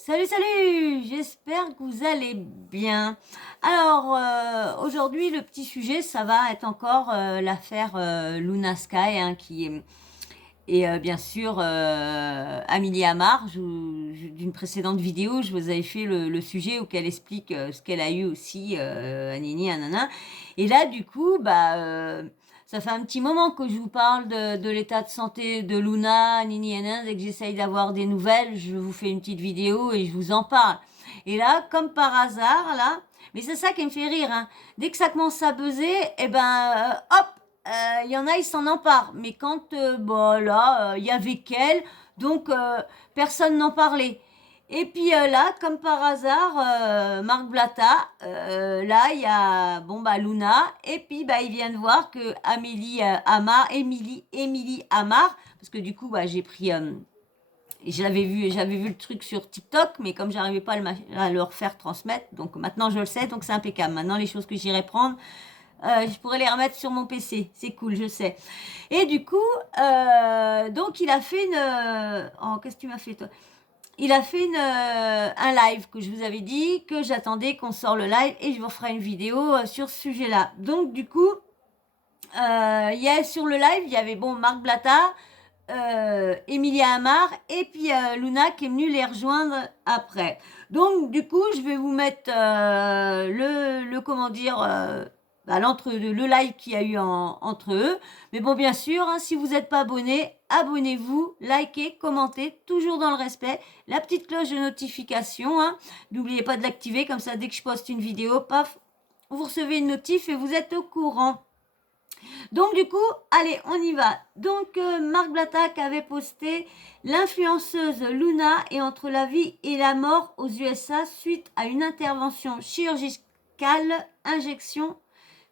Salut, salut! J'espère que vous allez bien. Alors, aujourd'hui, le petit sujet, ça va être encore l'affaire Luna Sky, hein, qui est, et bien sûr Amélie Amar. D'une précédente vidéo, je vous avais fait le sujet où elle explique ce qu'elle a eu aussi, Anini, Anana. Et là, du coup, ça fait un petit moment que je vous parle de l'état de santé de Luna, Nini Hanan, dès que j'essaye d'avoir des nouvelles, je vous fais une petite vidéo et je vous en parle. Et là, comme par hasard, là, mais c'est ça qui me fait rire, hein. Dès que ça commence à buzzer, eh ben, hop, il y en a, ils s'en emparent. Mais quand, bon, là, il y avait qu'elle, donc personne n'en parlait. Et puis là, comme par hasard, Marc Blatta, là, il y a bon, Luna, et puis il vient de voir que Amélie Amar, Émilie Amar, parce que du coup, j'ai pris, j'avais vu le truc sur TikTok, mais comme j'arrivais pas à le refaire transmettre, donc maintenant je le sais, donc c'est impeccable. Maintenant, les choses que j'irai prendre, je pourrais les remettre sur mon PC. C'est cool, je sais. Et du coup, donc il a fait une... oh, qu'est-ce que tu m'as fait, toi? Il a fait un live que je vous avais dit que j'attendais qu'on sort le live et je vous ferai une vidéo sur ce sujet-là. Donc du coup, sur le live, il y avait bon Marc Blatta, Emilia Amar et puis Luna qui est venue les rejoindre après. Donc du coup, je vais vous mettre comment dire, le live qu'il y a eu entre eux. Mais bon, bien sûr, hein, si vous n'êtes pas abonné, abonnez-vous, likez, commentez, toujours dans le respect. La petite cloche de notification, hein, n'oubliez pas de l'activer, comme ça, dès que je poste une vidéo, paf, vous recevez une notif et vous êtes au courant. Donc du coup, allez, on y va. Donc Marc Blattac avait posté l'influenceuse Luna est entre la vie et la mort aux USA suite à une intervention chirurgicale, injection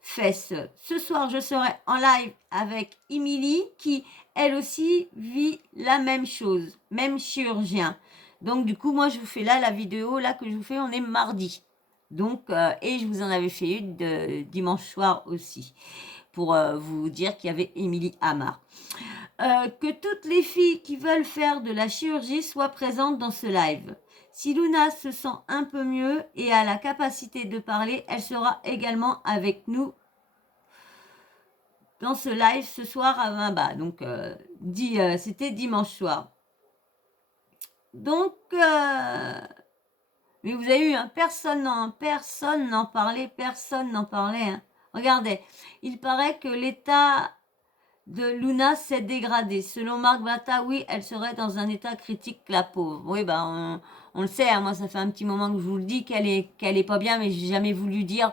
fesses. Ce soir, je serai en live avec Emily qui, elle aussi, vit la même chose, même chirurgien. Donc du coup, moi, je vous fais là la vidéo là que je vous fais, on est mardi. Donc, et je vous en avais fait une de dimanche soir aussi pour vous dire qu'il y avait Émilie Amar. Que toutes les filles qui veulent faire de la chirurgie soient présentes dans ce live. Si Luna se sent un peu mieux et a la capacité de parler, elle sera également avec nous dans ce live ce soir à 20 bas. Donc, c'était dimanche soir. Donc, mais vous avez eu, hein, personne n'en parlait, hein. Regardez, il paraît que l'état de Luna s'est dégradé. Selon Marc Blatta, oui, elle serait dans un état critique, la pauvre. Oui, on le sait, hein, moi ça fait un petit moment que je vous le dis qu'elle est pas bien, mais j'ai jamais voulu dire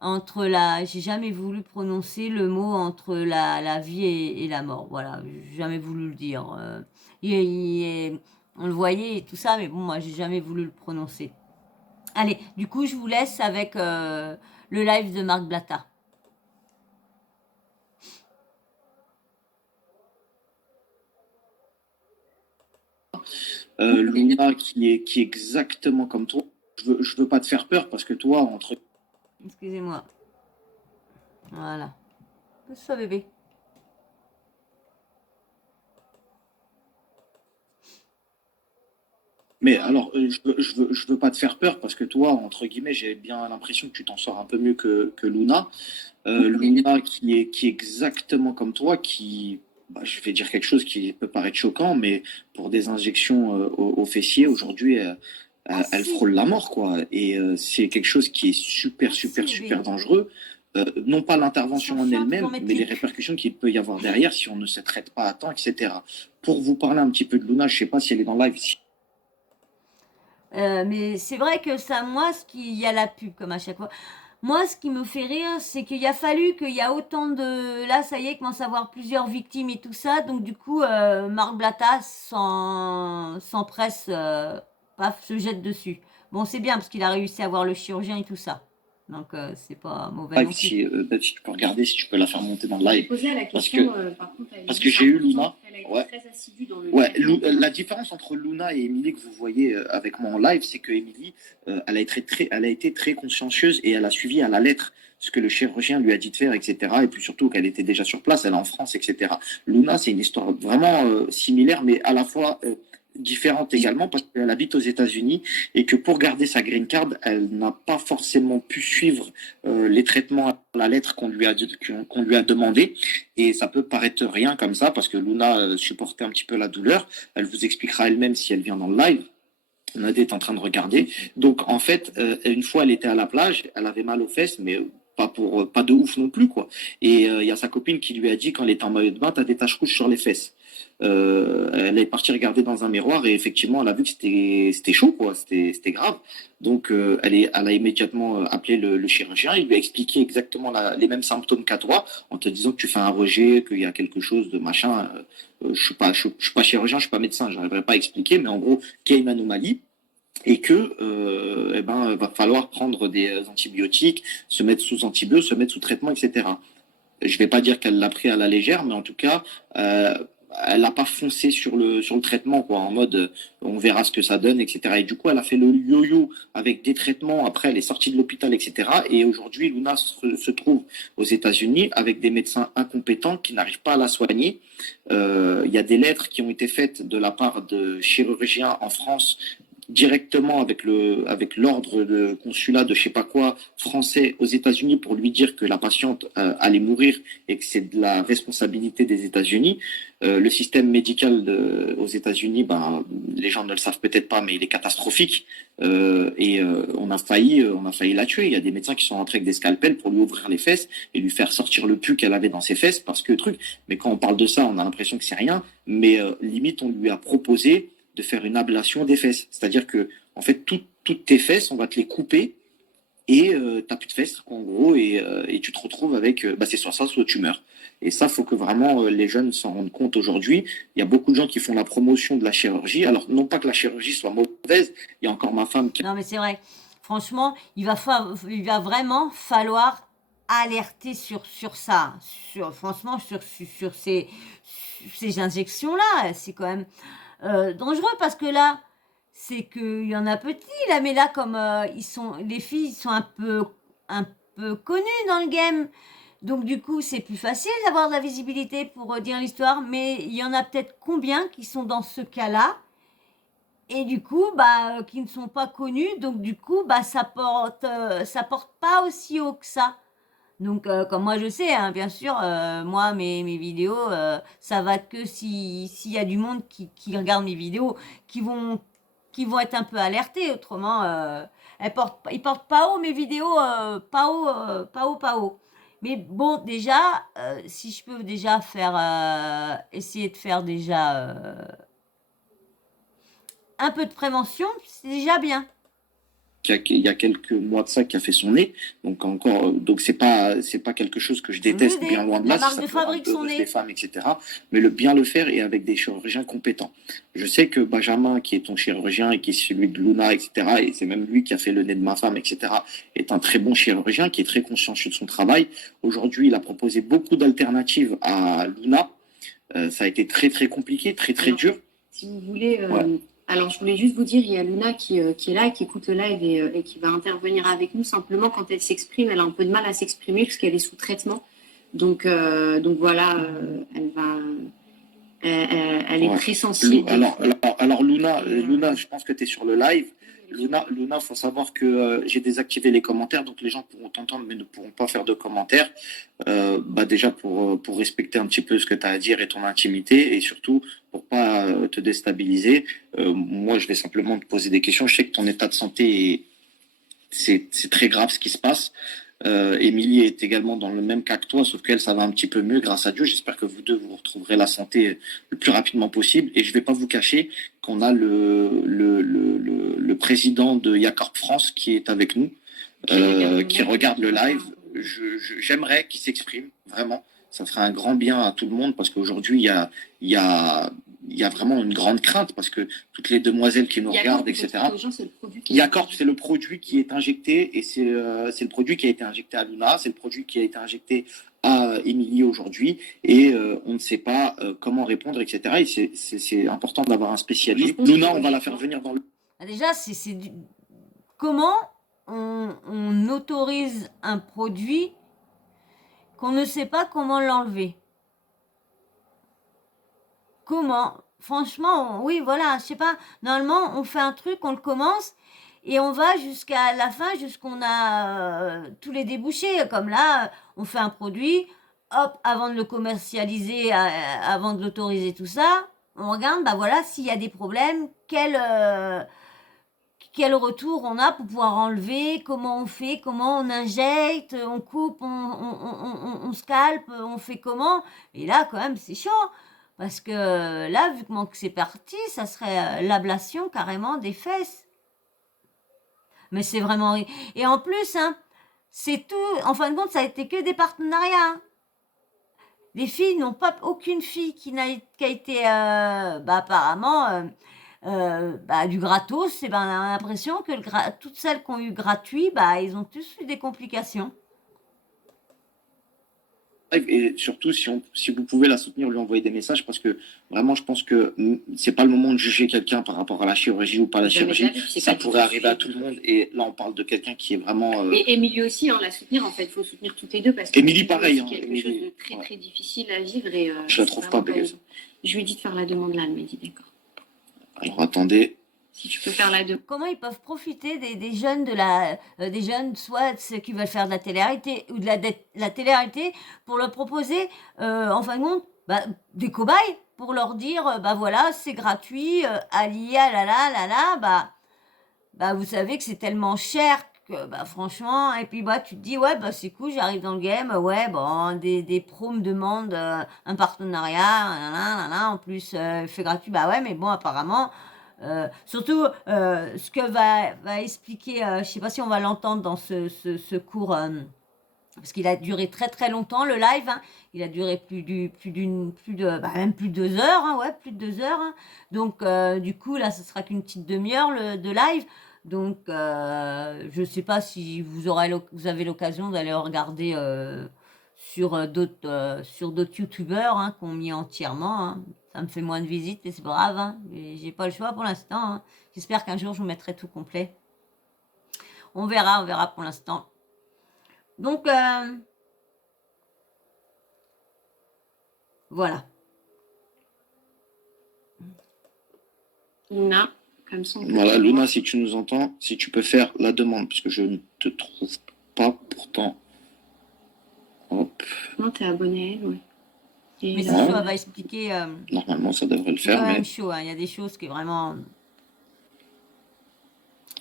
j'ai jamais voulu prononcer le mot entre la vie et la mort. Voilà, j'ai jamais voulu le dire. On le voyait et tout ça, mais bon, moi j'ai jamais voulu le prononcer. Allez, du coup, je vous laisse avec le live de Marc Blatta. Luna qui est exactement comme toi. Je veux pas te faire peur parce que toi, entre... Excusez-moi. Voilà. C'est ça, bébé. Mais alors, je veux pas te faire peur parce que toi, entre guillemets, j'ai bien l'impression que tu t'en sors un peu mieux que Luna. Luna qui est exactement comme toi, je vais dire quelque chose qui peut paraître choquant, mais pour des injections au fessier, aujourd'hui, elle frôle la mort, quoi. Et c'est quelque chose qui est super dangereux. Non pas l'intervention en elle-même, mais les répercussions qu'il peut y avoir derrière si on ne se traite pas à temps, etc. Pour vous parler un petit peu de Luna, je sais pas si elle est dans live. Mais c'est vrai que ça, moi, il y a la pub comme à chaque fois. Moi, ce qui me fait rire, c'est qu'il a fallu qu'il y a autant de... Là, ça y est, commence à avoir plusieurs victimes et tout ça. Donc, du coup, Marc Blatta s'empresse, paf, se jette dessus. Bon, c'est bien parce qu'il a réussi à voir le chirurgien et tout ça. Donc, c'est pas mauvais non plus. Si tu peux regarder, si tu peux la faire monter dans le live. Parce que j'ai eu Luna. Ouais. La différence entre Luna et Émilie que vous voyez avec moi en live, c'est que Émilie, elle a été très consciencieuse et elle a suivi à la lettre ce que le chirurgien lui a dit de faire, etc. Et puis surtout qu'elle était déjà sur place, elle est en France, etc. Luna, c'est une histoire vraiment similaire, mais à la fois différente également parce qu'elle habite aux États-Unis et que pour garder sa green card, elle n'a pas forcément pu suivre les traitements à la lettre qu'on lui a demandé. Et ça peut paraître rien comme ça parce que Luna supportait un petit peu la douleur. Elle vous expliquera elle-même si elle vient dans le live. Nadia est en train de regarder. Donc, en fait, une fois, elle était à la plage, elle avait mal aux fesses, mais pas de ouf non plus, quoi. Et il y a sa copine qui lui a dit, quand elle était en maillot de bain, t'as des taches rouges sur les fesses. Elle est partie regarder dans un miroir et effectivement, elle a vu que c'était chaud, quoi. C'était grave. Donc, elle a immédiatement appelé le chirurgien. Il lui a expliqué exactement les mêmes symptômes qu'à toi, en te disant que tu fais un rejet, qu'il y a quelque chose de machin. Je suis pas chirurgien, je suis pas médecin, j'arriverai pas à expliquer, mais en gros, qu'il y a une anomalie et que va falloir prendre des antibiotiques, se mettre sous antibiotiques, se mettre sous traitement, etc. Je vais pas dire qu'elle l'a pris à la légère, mais en tout cas, elle n'a pas foncé sur le traitement, quoi, en mode on verra ce que ça donne, etc. Et du coup, elle a fait le yo-yo avec des traitements. Après, elle est sortie de l'hôpital, etc. Et aujourd'hui, Luna se trouve aux États-Unis avec des médecins incompétents qui n'arrivent pas à la soigner. Il y a des lettres qui ont été faites de la part de chirurgiens en France directement avec l'ordre de consulat de je sais pas quoi français aux États-Unis pour lui dire que la patiente allait mourir et que c'est de la responsabilité des États-Unis. Le système médical aux États-Unis, ben, les gens ne le savent peut-être pas, mais il est catastrophique. On a failli la tuer. Il y a des médecins qui sont rentrés avec des scalpels pour lui ouvrir les fesses et lui faire sortir le pus qu'elle avait dans ses fesses parce que truc. Mais quand on parle de ça, on a l'impression que c'est rien. Mais limite, on lui a proposé de faire une ablation des fesses. C'est-à-dire que, en fait, toutes tes fesses, on va te les couper et t'as plus de fesses, en gros, et tu te retrouves avec, c'est soit ça, soit tu meurs. Et ça, faut que vraiment les jeunes s'en rendent compte aujourd'hui. Il y a beaucoup de gens qui font la promotion de la chirurgie. Alors, non pas que la chirurgie soit mauvaise, il y a encore ma femme qui... Non, mais c'est vrai. Franchement, il va vraiment falloir alerter sur ça. Franchement, sur ces injections-là. C'est quand même dangereux parce que là, c'est qu'il y en a petits, là, mais là, comme les filles sont un peu connues dans le game. Donc, du coup, c'est plus facile d'avoir de la visibilité pour dire l'histoire. Mais il y en a peut-être combien qui sont dans ce cas-là et du coup, qui ne sont pas connus, donc du coup, ça porte pas aussi haut que ça. Donc, comme moi je sais, hein, bien sûr, moi mes vidéos, ça va que s'il y a du monde qui regarde mes vidéos, qui vont être un peu alertés. Autrement, ils portent pas haut mes vidéos, pas haut, pas haut, pas haut. Mais bon, déjà, si je peux déjà essayer de faire déjà un peu de prévention, c'est déjà bien. il y a quelques mois de ça qui a fait son nez. Donc encore, donc c'est pas quelque chose que je déteste, bien loin de La là. marque Ça de peut rendre fabrique son heureuse nez. les femmes, etc. Mais bien le faire et avec des chirurgiens compétents. Je sais que Benjamin, qui est ton chirurgien et qui est celui de Luna, etc. Et c'est même lui qui a fait le nez de ma femme, etc. Est un très bon chirurgien qui est très consciencieux de son travail. Aujourd'hui, il a proposé beaucoup d'alternatives à Luna. Ça a été très très compliqué, très très dur. Si vous voulez, alors je voulais juste vous dire, il y a Luna qui est là, qui écoute le live et qui va intervenir avec nous. Simplement, quand elle s'exprime, elle a un peu de mal à s'exprimer parce qu'elle est sous traitement. Donc voilà, elle est très sensible. Alors Luna, je pense que tu es sur le live. Luna, faut savoir que j'ai désactivé les commentaires, donc les gens pourront t'entendre mais ne pourront pas faire de commentaires. Déjà pour respecter un petit peu ce que tu as à dire et ton intimité, et surtout pour pas te déstabiliser. Moi, je vais simplement te poser des questions. Je sais que ton état de santé c'est très grave ce qui se passe. Émilie est également dans le même cas que toi, sauf qu'elle, ça va un petit peu mieux, grâce à Dieu. J'espère que vous deux, vous retrouverez la santé le plus rapidement possible. Et je ne vais pas vous cacher qu'on a le président de Yacorp France qui est avec nous, qui regarde le live. J'aimerais qu'il s'exprime, vraiment. Ça ferait un grand bien à tout le monde parce qu'aujourd'hui, il y a vraiment une grande crainte parce que toutes les demoiselles qui nous regardent, etc. Yacorp, c'est le produit qui est injecté et c'est le produit qui a été injecté à Luna, c'est le produit qui a été injecté à Émilie aujourd'hui et on ne sait pas comment répondre, etc. Et c'est important d'avoir un spécialiste. Luna, on va la faire venir dans le... Déjà, comment on autorise un produit qu'on ne sait pas comment l'enlever. Comment franchement, oui, voilà, je sais pas, normalement, on fait un truc, on le commence, et on va jusqu'à la fin, jusqu'on a tous les débouchés. Comme là, on fait un produit, hop, avant de le commercialiser, avant de l'autoriser, tout ça, on regarde, bah voilà, s'il y a des problèmes, quel retour on a pour pouvoir enlever, comment on fait, comment on injecte, on coupe, on scalpe, on fait comment. Et là, quand même, c'est chaud. Parce que là, vu comment que c'est parti, ça serait l'ablation carrément des fesses. Mais c'est vraiment... Et en plus, hein, c'est tout... En fin de compte, ça a été que des partenariats. Hein. Les filles n'ont pas... Aucune fille qui a été... apparemment... du gratos, et ben, on a l'impression que toutes celles qui ont eu gratuit, ils ont tous eu des complications. Et surtout, si vous pouvez la soutenir, lui envoyer des messages, parce que vraiment, je pense que c'est pas le moment de juger quelqu'un par rapport à la chirurgie ou pas la chirurgie. Ça pourrait arriver à tout le monde. Et là, on parle de quelqu'un qui est vraiment. Et Émilie aussi, la soutenir, en fait. Il faut soutenir toutes les deux. Parce que Émilie, pareil. C'est quelque chose de très, très difficile à vivre. Et, je la trouve pas belle. Je lui ai dit de faire la demande là, elle m'a dit d'accord. Alors, attendez. Si tu peux faire la demande. Comment ils peuvent profiter des jeunes des jeunes, soit ceux qui veulent faire de la télé-réalité ou de la télé-réalité, pour leur proposer, en fin de compte, des cobayes, pour leur dire, voilà, c'est gratuit, vous savez que c'est tellement cher que, franchement, et puis, tu te dis, ouais, c'est cool, j'arrive dans le game, ouais, des pros me demandent un partenariat, en plus, fait gratuit, ouais, mais bon, apparemment... surtout ce que va expliquer, je sais pas si on va l'entendre dans ce cours, parce qu'il a duré très très longtemps le live, hein. Il a duré même plus de 2 heures, hein, ouais, plus de 2 heures, hein. Donc du coup là ce sera qu'une petite demi-heure de live, donc je sais pas si vous avez l'occasion d'aller regarder sur d'autres youtubeurs, hein, qu'on mis entièrement, hein. Ça me fait moins de visites, mais c'est pas grave. Hein. J'ai pas le choix pour l'instant. Hein. J'espère qu'un jour, je vous mettrai tout complet. On verra pour l'instant. Donc, voilà. Luna, comme ça. Voilà, Luna, si tu nous entends, si tu peux faire la demande, parce que je ne te trouve pas pourtant. Hop. Non, t'es abonné, oui. Mais c'est chaud, elle va expliquer. Normalement, ça devrait le faire. C'est quand même mais... chaud, hein. Il y a des choses qui est vraiment.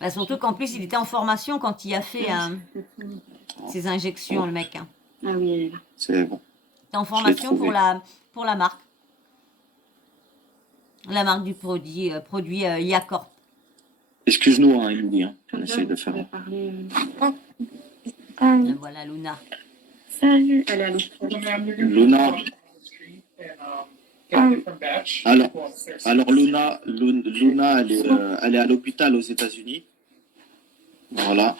Surtout qu'en plus, il était en formation quand il a fait ses injections, le mec. Hein. Ah oui, elle est là. C'est bon. Il était en formation pour la marque. La marque du produit Yacorp. Excuse-nous, hein, Émilie. Hein. On essaye de faire. Voilà, Luna. Salut. Elle est à Luna. Alors Luna, elle est à l'hôpital aux États-Unis. Voilà.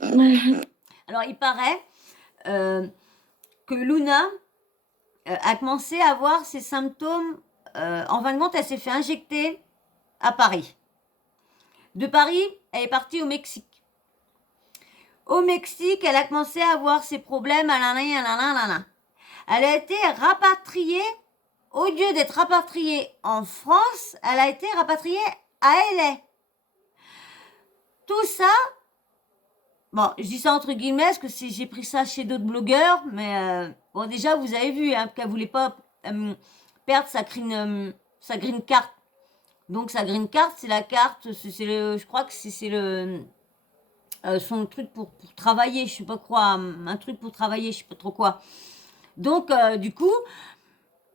Alors il paraît que Luna a commencé à avoir ses symptômes. En fin de compte, elle s'est fait injecter à Paris. De Paris, elle est partie au Mexique. Au Mexique, elle a commencé à avoir ses problèmes. Elle a été rapatriée. Au lieu d'être rapatriée en France, elle a été rapatriée à LA. Tout ça, bon, je dis ça entre guillemets, parce que j'ai pris ça chez d'autres blogueurs, mais bon, déjà, vous avez vu qu'elle voulait pas perdre sa green card. Donc, sa green card, c'est la carte, je crois que c'est son truc pour travailler, je sais pas quoi, un truc pour travailler, je sais pas trop quoi. Donc, du coup,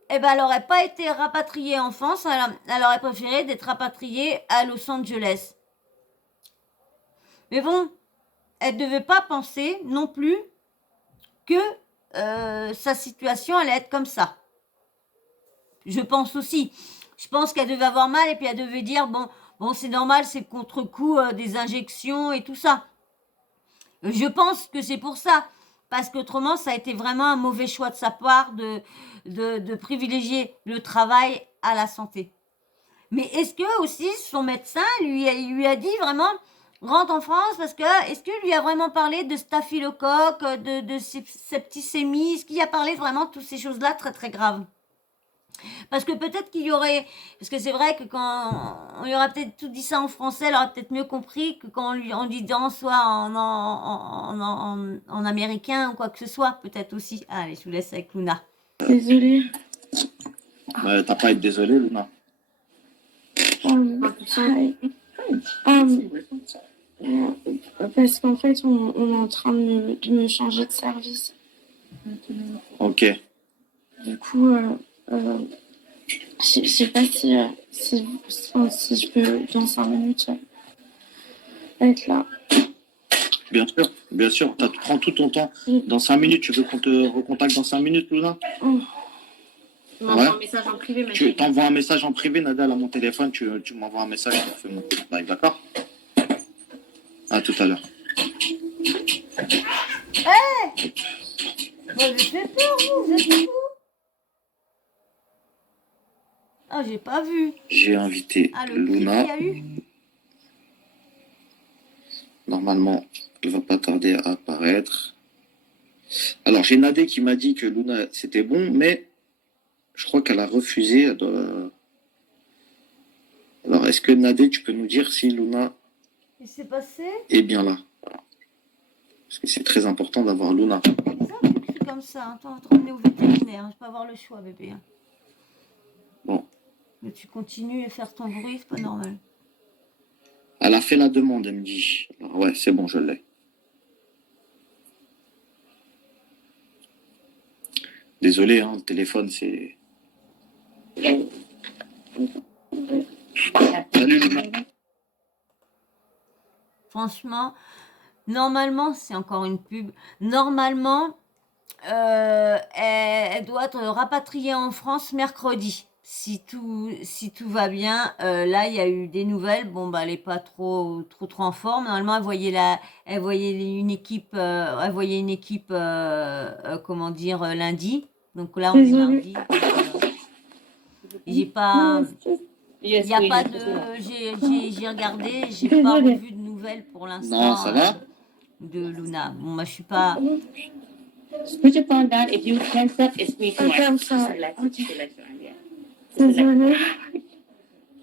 elle n'aurait pas été rapatriée en France, elle aurait préféré d'être rapatriée à Los Angeles. Mais bon, elle ne devait pas penser non plus que sa situation allait être comme ça. Je pense aussi. Je pense qu'elle devait avoir mal et puis elle devait dire, bon c'est normal, c'est le contre-coup des injections et tout ça. Je pense que c'est pour ça. Parce qu'autrement, ça a été vraiment un mauvais choix de sa part de privilégier le travail à la santé. Mais est-ce que aussi son médecin lui a dit vraiment rentre en France parce que est-ce qu'il lui a vraiment parlé de staphylocoque, de septicémie, est-ce qu'il a parlé vraiment de toutes ces choses-là très très graves? Parce que peut-être qu'il y aurait, parce que c'est vrai que quand on lui aurait peut-être tout dit ça en français, elle aurait peut-être mieux compris que quand on lui disant soit en américain ou quoi que ce soit, peut-être aussi. Ah, allez, je vous laisse avec Luna. Désolée. T'as pas à être désolé, Luna. Hi. Parce qu'en fait, on est en train de me changer de service. Ok. Du coup, je sais pas si je peux, dans 5 minutes, être là. Bien sûr. Prends tout ton temps. Dans 5 minutes, tu veux qu'on te recontacte dans 5 minutes, Luna? Oh. Tu m'envoies un message en privé, Tu t'envoies un message en privé, Nadal, à mon téléphone, tu m'envoies un message, je te fais mon live, d'accord? À tout à l'heure. Vous avez fait peur, vous êtes fous. Ah, j'ai pas vu. J'ai invité Ah, le Luna. qu'il y a eu. Normalement, il va pas tarder à apparaître. Alors, j'ai Nadé qui m'a dit que Luna, c'était bon, mais je crois qu'elle a refusé. Alors, est-ce que Nadé, tu peux nous dire si Luna Qu'est-ce qui s'est passé? est bien là? Parce que c'est très important d'avoir Luna. C'est bizarre que tu cries comme ça. Attends, on va te ramener au vétérinaire. Je peux avoir le choix, bébé. Bon. Mais tu continues à faire ton bruit, c'est pas normal. Elle a fait la demande, elle me dit. Alors, ouais, c'est bon, je l'ai. Désolé, hein, le téléphone, c'est... Salut, Luna. Franchement, normalement, c'est encore une pub. Normalement, elle doit être rapatriée en France mercredi. Si tout va bien, là, il y a eu des nouvelles. Bon, bah, elle est pas trop en forme. Normalement, elle voyait une équipe, comment dire, lundi. Donc là, on est mardi. J'ai pas, il y a pas de, j'ai regardé, j'ai pas revu de nouvelles pour l'instant. Non, ça va? De Luna. Bon, moi, je suis pas. Put your phone down. If you tense up, it's me too. Ok, I'm sorry. Select it, select it, yeah. Désolée.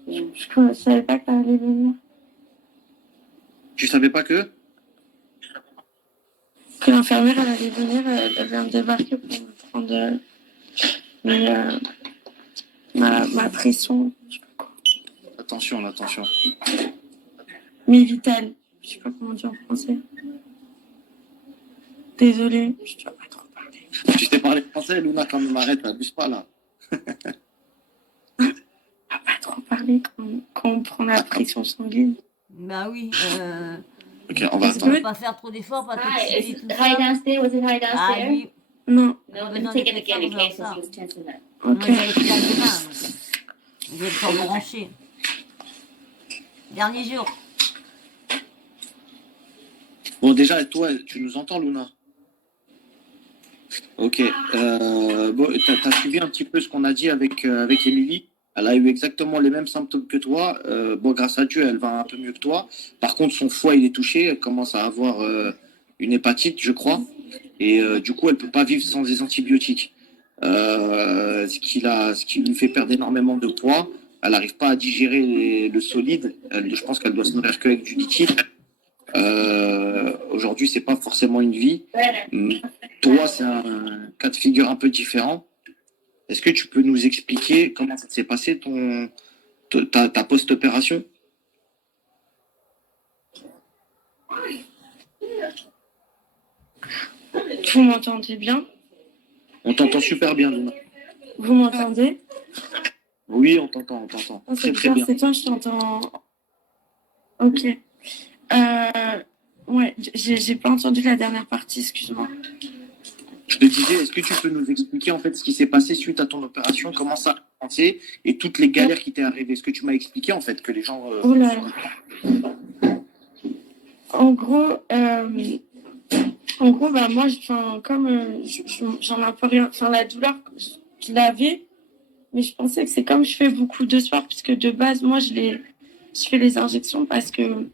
Je savais pas que t'allais venir. Tu savais pas que? Que l'infirmière, elle allait venir, elle vient de débarquer pour me prendre ma pression. Attention. Mes vitales. Je sais pas comment dire en français. Désolée, je dois pas trop parler. Tu sais parler français, Luna, quand même, arrête, abuse pas, là. Je dois pas trop parler quand on prend la pression sanguine. Bah oui. Ok, on va Est-ce attendre. que- Pas faire trop d'efforts, pas Hi, t'exciter is tout high ça. downstairs? Was it high Ah downstairs? oui. Non, No, Besoin take it de again in faire case ça. she was tensing up. Moi, ok. j'avais pris la demain. Je vais le temps brancher. Dernier jour. Bon, déjà, toi, tu nous entends, Luna? Ok. Bon, t'as suivi un petit peu ce qu'on a dit avec Émilie. Elle a eu exactement les mêmes symptômes que toi. Bon, grâce à Dieu, elle va un peu mieux que toi. Par contre, son foie, il est touché. Elle commence à avoir une hépatite, je crois. Et du coup, elle peut pas vivre sans des antibiotiques. Ce qui lui fait perdre énormément de poids. Elle n'arrive pas à digérer le solide. Je pense qu'elle doit se nourrir qu'avec du liquide. Aujourd'hui, c'est pas forcément une vie. Toi, c'est un cas de figure un peu différent. Est-ce que tu peux nous expliquer comment ça s'est passé ta post-opération? Vous m'entendez bien? On t'entend super bien, Luna. Vous m'entendez? Oui, on t'entend. Oh, Très, c'est très bizarre, bien. c'est toi, je t'entends. Ok. Ouais, j'ai pas entendu la dernière partie, excuse-moi. Je te disais, est-ce que tu peux nous expliquer en fait ce qui s'est passé suite à ton opération, comment ça a commencé et toutes les galères qui t'est arrivées? Est-ce que tu m'as expliqué en fait que les gens... Oh là là. En gros, bah, moi, comme j'en ai un peu rien, enfin, la douleur, je l'avais, mais je pensais que c'est comme je fais beaucoup de sport, puisque de base, moi, je fais les injections parce que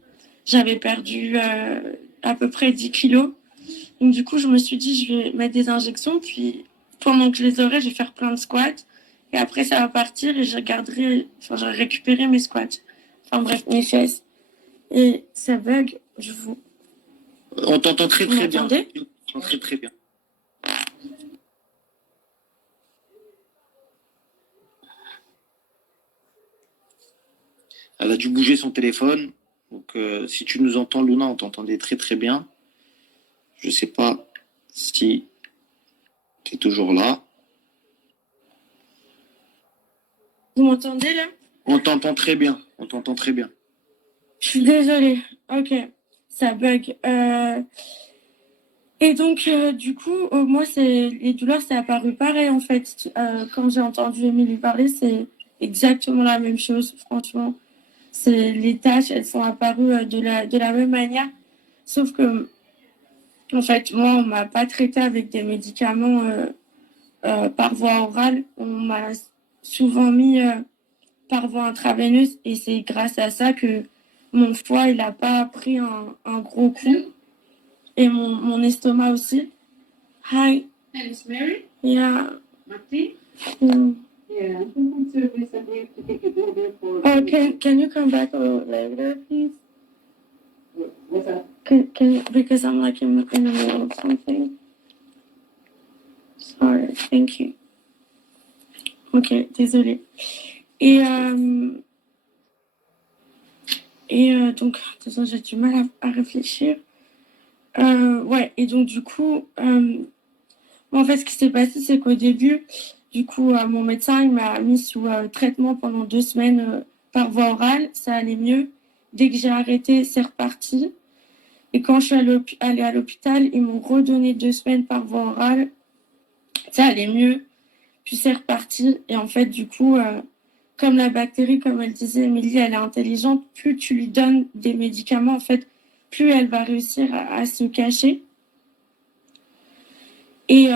j'avais perdu à peu près 10 kilos. Donc, du coup, je me suis dit, je vais mettre des injections, puis pendant que je les aurai, je vais faire plein de squats Et après, ça va partir et j'aurai récupéré mes squats. Enfin bref, mes fesses. Et ça bug, On t'entend très Vous très bien. m'entendez? On t'entend très très bien. Elle a dû bouger son téléphone. Donc si tu nous entends, Luna, on t'entendait très très bien. Je sais pas si tu es toujours là. Vous m'entendez là? On t'entend très bien. On t'entend très bien. Je suis désolée. Ok, ça bug. Et donc, du coup, moi, les douleurs, c'est apparu pareil, en fait. Quand j'ai entendu Émilie parler, c'est exactement la même chose, franchement. Les tâches, elles sont apparues de la même manière. Sauf que, en fait, moi, on m'a pas traité avec des médicaments par voie orale. On m'a souvent mis par voie intraveineuse. Et c'est grâce à ça que mon foie, il a pas pris un gros coup. Et mon estomac aussi. Hi. And it's Mary? Yeah. Martin? Mm. Yeah, I think I'm service and we have to take it over for. Can you come back a little later, please? What's that? Because I'm like in the middle of something. Sorry, thank you. Ok, désolée. Donc, de toute façon, j'ai du mal à réfléchir. Ouais, et donc du coup, en fait, ce qui s'est passé, c'est qu'au début, du coup, mon médecin, il m'a mis sous traitement pendant 2 semaines par voie orale. Ça allait mieux. Dès que j'ai arrêté, c'est reparti. Et quand je suis allée à l'hôpital, ils m'ont redonné 2 semaines par voie orale. Ça allait mieux. Puis c'est reparti. Et en fait, du coup, comme la bactérie, comme elle disait Émilie, elle est intelligente, plus tu lui donnes des médicaments, en fait, plus elle va réussir à se cacher. Et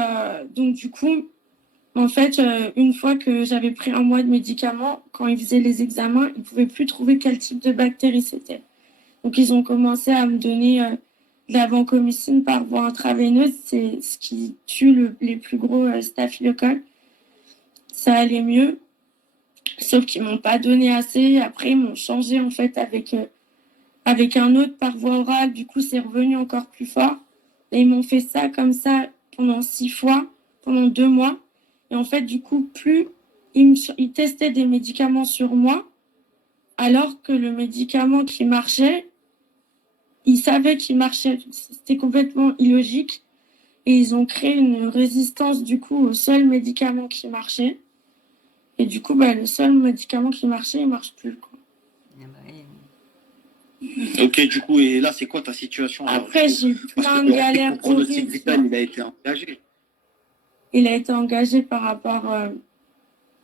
donc, du coup, en fait, une fois que j'avais pris 1 mois de médicaments, quand ils faisaient les examens, ils ne pouvaient plus trouver quel type de bactérie c'était. Donc, ils ont commencé à me donner de la vancomycine par voie intraveineuse. C'est ce qui tue les plus gros staphylocoques. Ça allait mieux, sauf qu'ils ne m'ont pas donné assez. Après, ils m'ont changé, en fait, avec un autre par voie orale. Du coup, c'est revenu encore plus fort. Et ils m'ont fait ça comme ça pendant 6 fois, pendant 2 mois. Et en fait, du coup, plus ils testaient des médicaments sur moi, alors que le médicament qui marchait, ils savaient qu'il marchait. C'était complètement illogique. Et ils ont créé une résistance, du coup, au seul médicament qui marchait. Et du coup, le seul médicament qui marchait, il ne marche plus, quoi. Ok, du coup, et là, c'est quoi ta situation alors, Après, j'ai eu plein de galères. Ton pronostic vital, il a été engagé. Il a été engagé par rapport.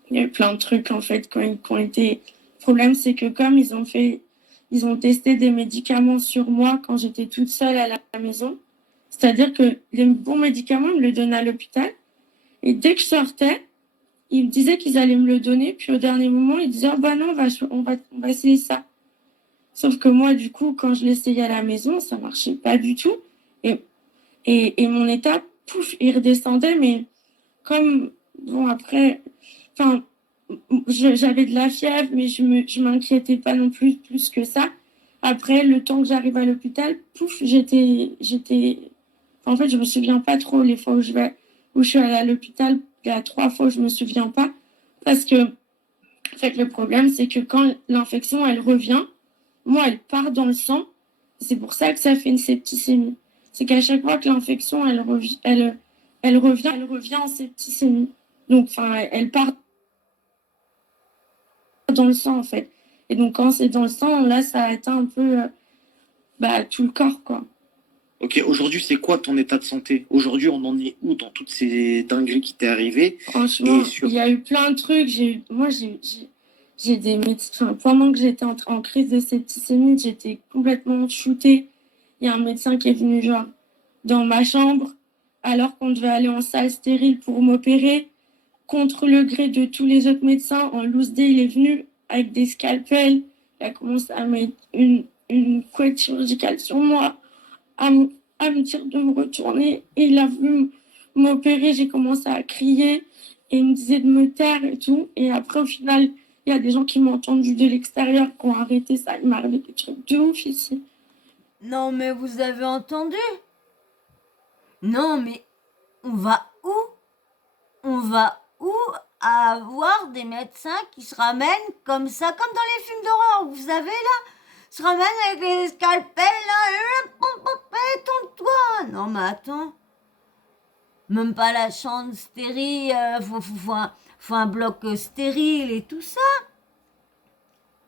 Il y a eu plein de trucs, en fait, qui ont été. Le problème, c'est que comme ils ont testé des médicaments sur moi quand j'étais toute seule à la maison. C'est-à-dire que les bons médicaments, ils me le donnaient à l'hôpital. Et dès que je sortais, ils me disaient qu'ils allaient me le donner. Puis au dernier moment, ils disaient, oh bah non, on va essayer ça. Sauf que moi, du coup, quand je l'essayais à la maison, ça marchait pas du tout. Et mon état, pouf, il redescendait. Mais comme, bon, après, enfin, j'avais de la fièvre, mais je m'inquiétais pas non plus que ça. Après, le temps que j'arrive à l'hôpital, pouf, en fait, je me souviens pas trop les fois où je suis allée à l'hôpital. Il y a 3 fois où je me souviens pas. Parce que, en fait, le problème, c'est que quand l'infection, elle revient, moi, elle part dans le sang. C'est pour ça que ça fait une septicémie. C'est qu'à chaque fois que l'infection, elle revient en septicémie. Donc, enfin, elle part dans le sang, en fait. Et donc, quand c'est dans le sang, là, ça atteint un peu tout le corps, quoi. Ok, aujourd'hui, c'est quoi ton état de santé? Aujourd'hui, on en est où dans toutes ces dingueries qui t'est arrivées? Franchement, il y a eu plein de trucs. J'ai des médecins. Pendant que j'étais en crise de septicémie, j'étais complètement shootée. Il y a un médecin qui est venu, genre, dans ma chambre, alors qu'on devait aller en salle stérile pour m'opérer. Contre le gré de tous les autres médecins, en loose day, il est venu avec des scalpels. Il a commencé à mettre une couette chirurgicale sur moi, à me dire de me retourner. Et il a voulu m'opérer. J'ai commencé à crier. et il me disait de me taire et tout. Et après, au final, il y a des gens qui m'ont entendu de l'extérieur, qui ont arrêté ça. Il m'est arrivé des trucs de ouf ici. Non, mais vous avez entendu? Non, mais on va où? On va où à avoir des médecins qui se ramènent comme ça, comme dans les films d'horreur, vous savez là, se ramènent avec les scalpels là, tourne-toi. Non mais attends, même pas la chambre stérile, faut un bloc stérile et tout ça.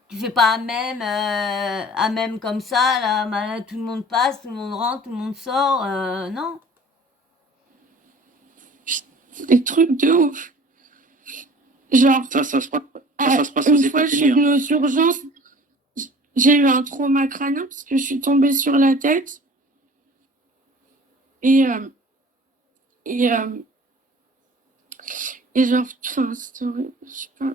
Tu fais pas à même comme ça, là, tout le monde passe, tout le monde rentre, tout le monde sort, non. Des trucs de ouf. Genre, Ça se passe aux une fois, je suis États-Unis. venue aux urgences, j'ai eu un trauma crânien parce que je suis tombée sur la tête. Et genre, enfin, c'était horrible, je sais pas.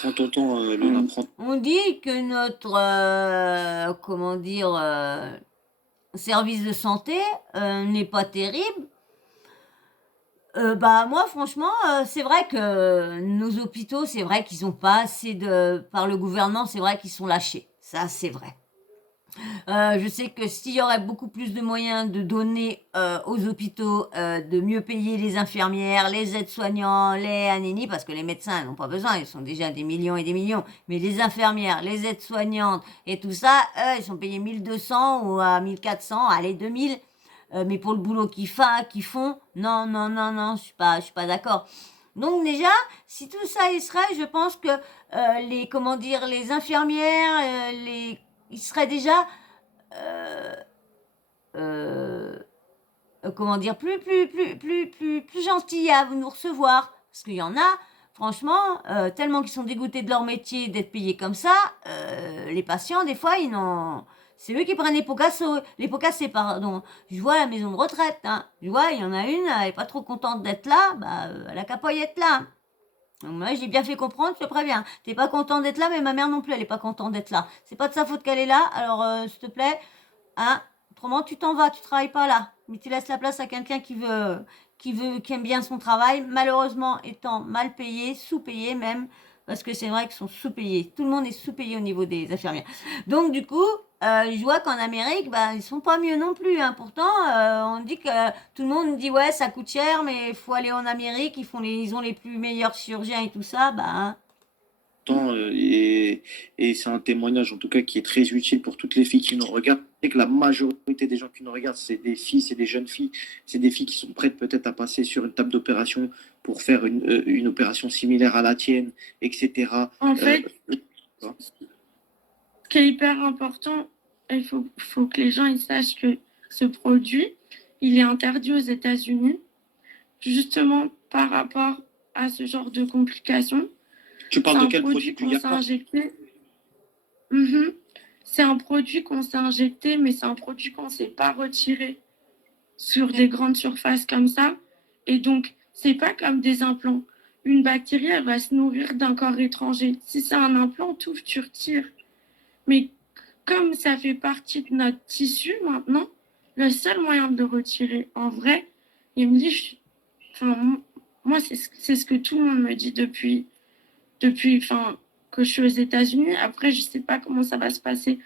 Prends ton temps, Luna, prends. On dit que notre, comment dire, service de santé n'est pas terrible. Bah moi franchement, c'est vrai que nos hôpitaux, c'est vrai qu'ils ont pas assez de par le gouvernement, c'est vrai qu'ils sont lâchés. Ça, c'est vrai. Je sais que s'il y aurait beaucoup plus de moyens de donner aux hôpitaux, de mieux payer les infirmières, les aides-soignants, les anénis, parce que les médecins n'ont pas besoin, ils sont déjà des millions et des millions, mais les infirmières, les aides-soignantes et tout ça, eux, ils sont payés 1200 ou à 1400, allez 2000, mais pour le boulot qu'ils font, non, non, non, non, je suis pas d'accord. Donc déjà, si tout ça il serait, je pense que les, comment dire, les infirmières, ils seraient déjà euh, euh, comment dire, plus gentils à nous recevoir. Parce qu'il y en a, franchement, tellement qu'ils sont dégoûtés de leur métier, d'être payés comme ça, les patients, des fois, ils n'ont... C'est eux qui prennent les pots cassés, pardon. Je vois à la maison de retraite, hein. Je vois, il y en a une, elle est pas trop contente d'être là, bah, elle a qu'à pas y être là. Donc moi, j'ai bien fait comprendre, je te préviens. T'es pas content d'être là, mais ma mère non plus, elle est pas contente d'être là. C'est pas de sa faute qu'elle est là, alors s'il te plaît, hein, autrement tu t'en vas, tu travailles pas là. Mais tu laisses la place à quelqu'un qui aime bien son travail, malheureusement étant mal payé, sous-payé même, parce que c'est vrai qu'ils sont sous-payés. Tout le monde est sous-payé au niveau des infirmières. Donc du coup, je vois qu'en Amérique, bah, ils sont pas mieux non plus, hein. Pourtant, on dit que tout le monde dit ouais, ça coûte cher, mais il faut aller en Amérique, ils ont les plus meilleurs chirurgiens et tout ça, bah, hein. Temps, et c'est un témoignage en tout cas qui est très utile pour toutes les filles qui nous regardent. C'est que la majorité des gens qui nous regardent, c'est des filles, c'est des jeunes filles, c'est des filles qui sont prêtes peut-être à passer sur une table d'opération pour faire une opération similaire à la tienne, etc. En fait, ce qui est hyper important, il faut que les gens ils sachent que ce produit, il est interdit aux États-Unis, justement par rapport à ce genre de complications. Tu parles C'est de quel produit produit qu'on s'est injecté. C'est un produit qu'on s'est injecté, mais c'est un produit qu'on ne s'est pas retiré sur des grandes surfaces comme ça. Et donc, c'est pas comme des implants. Une bactérie, elle va se nourrir d'un corps étranger. Si c'est un implant, tout, tu retires. Mais comme ça fait partie de notre tissu maintenant, le seul moyen de le retirer en vrai, il me dit, enfin, moi, c'est ce que tout le monde me dit depuis enfin, que je suis aux États-Unis. Après, je sais pas comment ça va se passer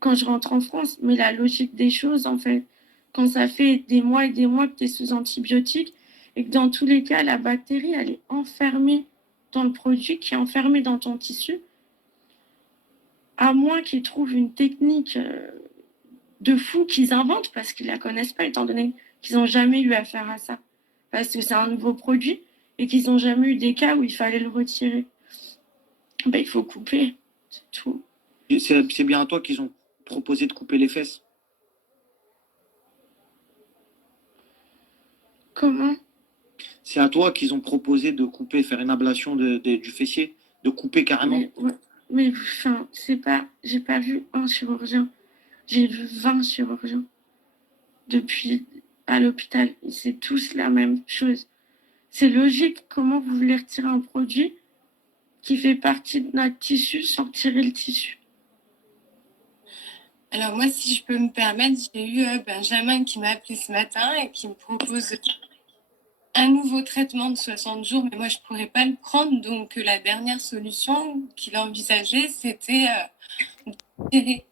quand je rentre en France, mais la logique des choses, en fait, quand ça fait des mois et des mois que tu es sous antibiotiques et que dans tous les cas, la bactérie, elle est enfermée dans le produit, qui est enfermé dans ton tissu, à moins qu'ils trouvent une technique de fou qu'ils inventent parce qu'ils la connaissent pas, étant donné qu'ils n'ont jamais eu affaire à ça, parce que c'est un nouveau produit et qu'ils n'ont jamais eu des cas où il fallait le retirer. Ben, il faut couper, c'est tout. C'est bien à toi qu'ils ont proposé de couper les fesses. Comment? C'est à toi qu'ils ont proposé de couper, faire une ablation du fessier, de couper carrément. Mais enfin, c'est pas, j'ai pas vu un chirurgien, j'ai vu 20 chirurgiens depuis à l'hôpital. C'est tous la même chose. C'est logique. Comment vous voulez retirer un produit qui fait partie de notre tissu sans retirer le tissu? Alors moi, si je peux me permettre, j'ai eu Benjamin qui m'a appelé ce matin et qui me propose un nouveau traitement de 60 jours, mais moi, je ne pourrais pas le prendre. Donc, la dernière solution qu'il envisageait, c'était tirer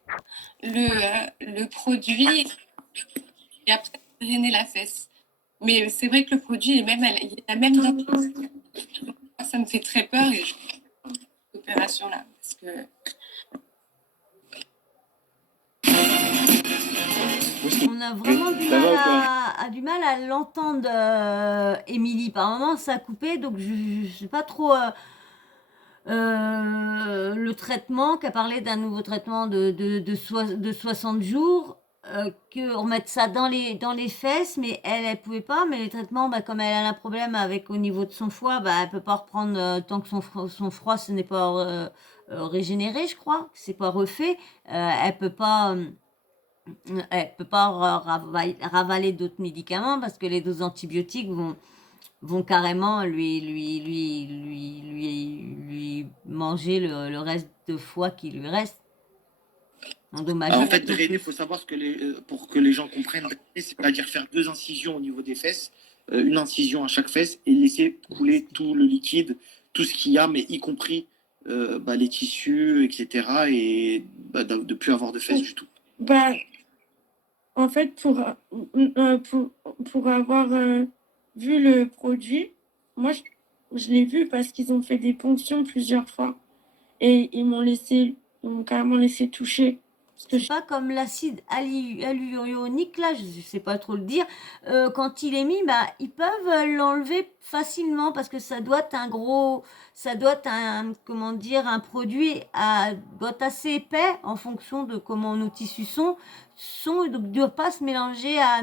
le produit et après drainer la fesse. Mais c'est vrai que le produit est même, il est la même dose. Ça me fait très peur et je fais cette opération-là. Parce que On a vraiment du mal à l'entendre, Émilie. Par moments, ça a coupé, donc je ne sais pas trop le traitement, qu'a parlé d'un nouveau traitement de 60 jours, qu'on mette ça dans les fesses, mais elle pouvait pas. Mais les traitements, bah, comme elle a un problème avec au niveau de son foie, bah, elle peut pas reprendre tant que son froid ce n'est pas régénéré, je crois, c'est pas refait. Elle peut pas. Elle peut pas ravaler d'autres médicaments parce que les doses antibiotiques vont carrément lui manger le reste de foie qui lui reste. Alors, en fait, drainer, il faut savoir pour que les gens comprennent, drainer, c'est-à-dire faire 2 incisions au niveau des fesses, une incision à chaque fesse et laisser couler tout le liquide, tout ce qu'il y a, mais y compris les tissus, etc. Et de ne plus avoir de fesses du tout. bah, en fait, pour avoir vu le produit, moi, je l'ai vu parce qu'ils ont fait des ponctions plusieurs fois. Et ils m'ont carrément laissé toucher. C'est pas comme l'acide hyaluronique, là, je sais pas trop le dire. Quand il est mis, bah, ils peuvent l'enlever facilement parce que ça doit être comment dire, un produit doit être assez épais en fonction de comment nos tissus sont, donc ne doit pas se mélanger à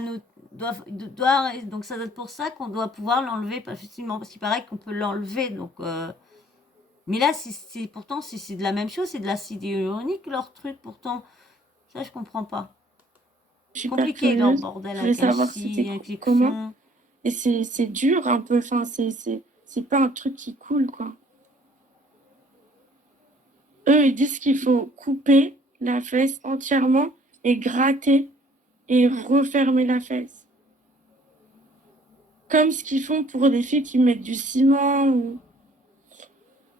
donc ça doit être pour ça qu'on doit pouvoir l'enlever facilement parce qu'il paraît qu'on peut l'enlever, donc. Mais là, pourtant, c'est de la même chose, c'est de l'acide hyaluronique, leur truc, pourtant. Ça, je comprends pas. C'est compliqué, leur bordel, avec les comment. Et c'est dur un peu, enfin, c'est pas un truc qui coule, quoi. Eux, ils disent qu'il faut couper la fesse entièrement et gratter et refermer la fesse. Comme ce qu'ils font pour des filles qui mettent du ciment ou...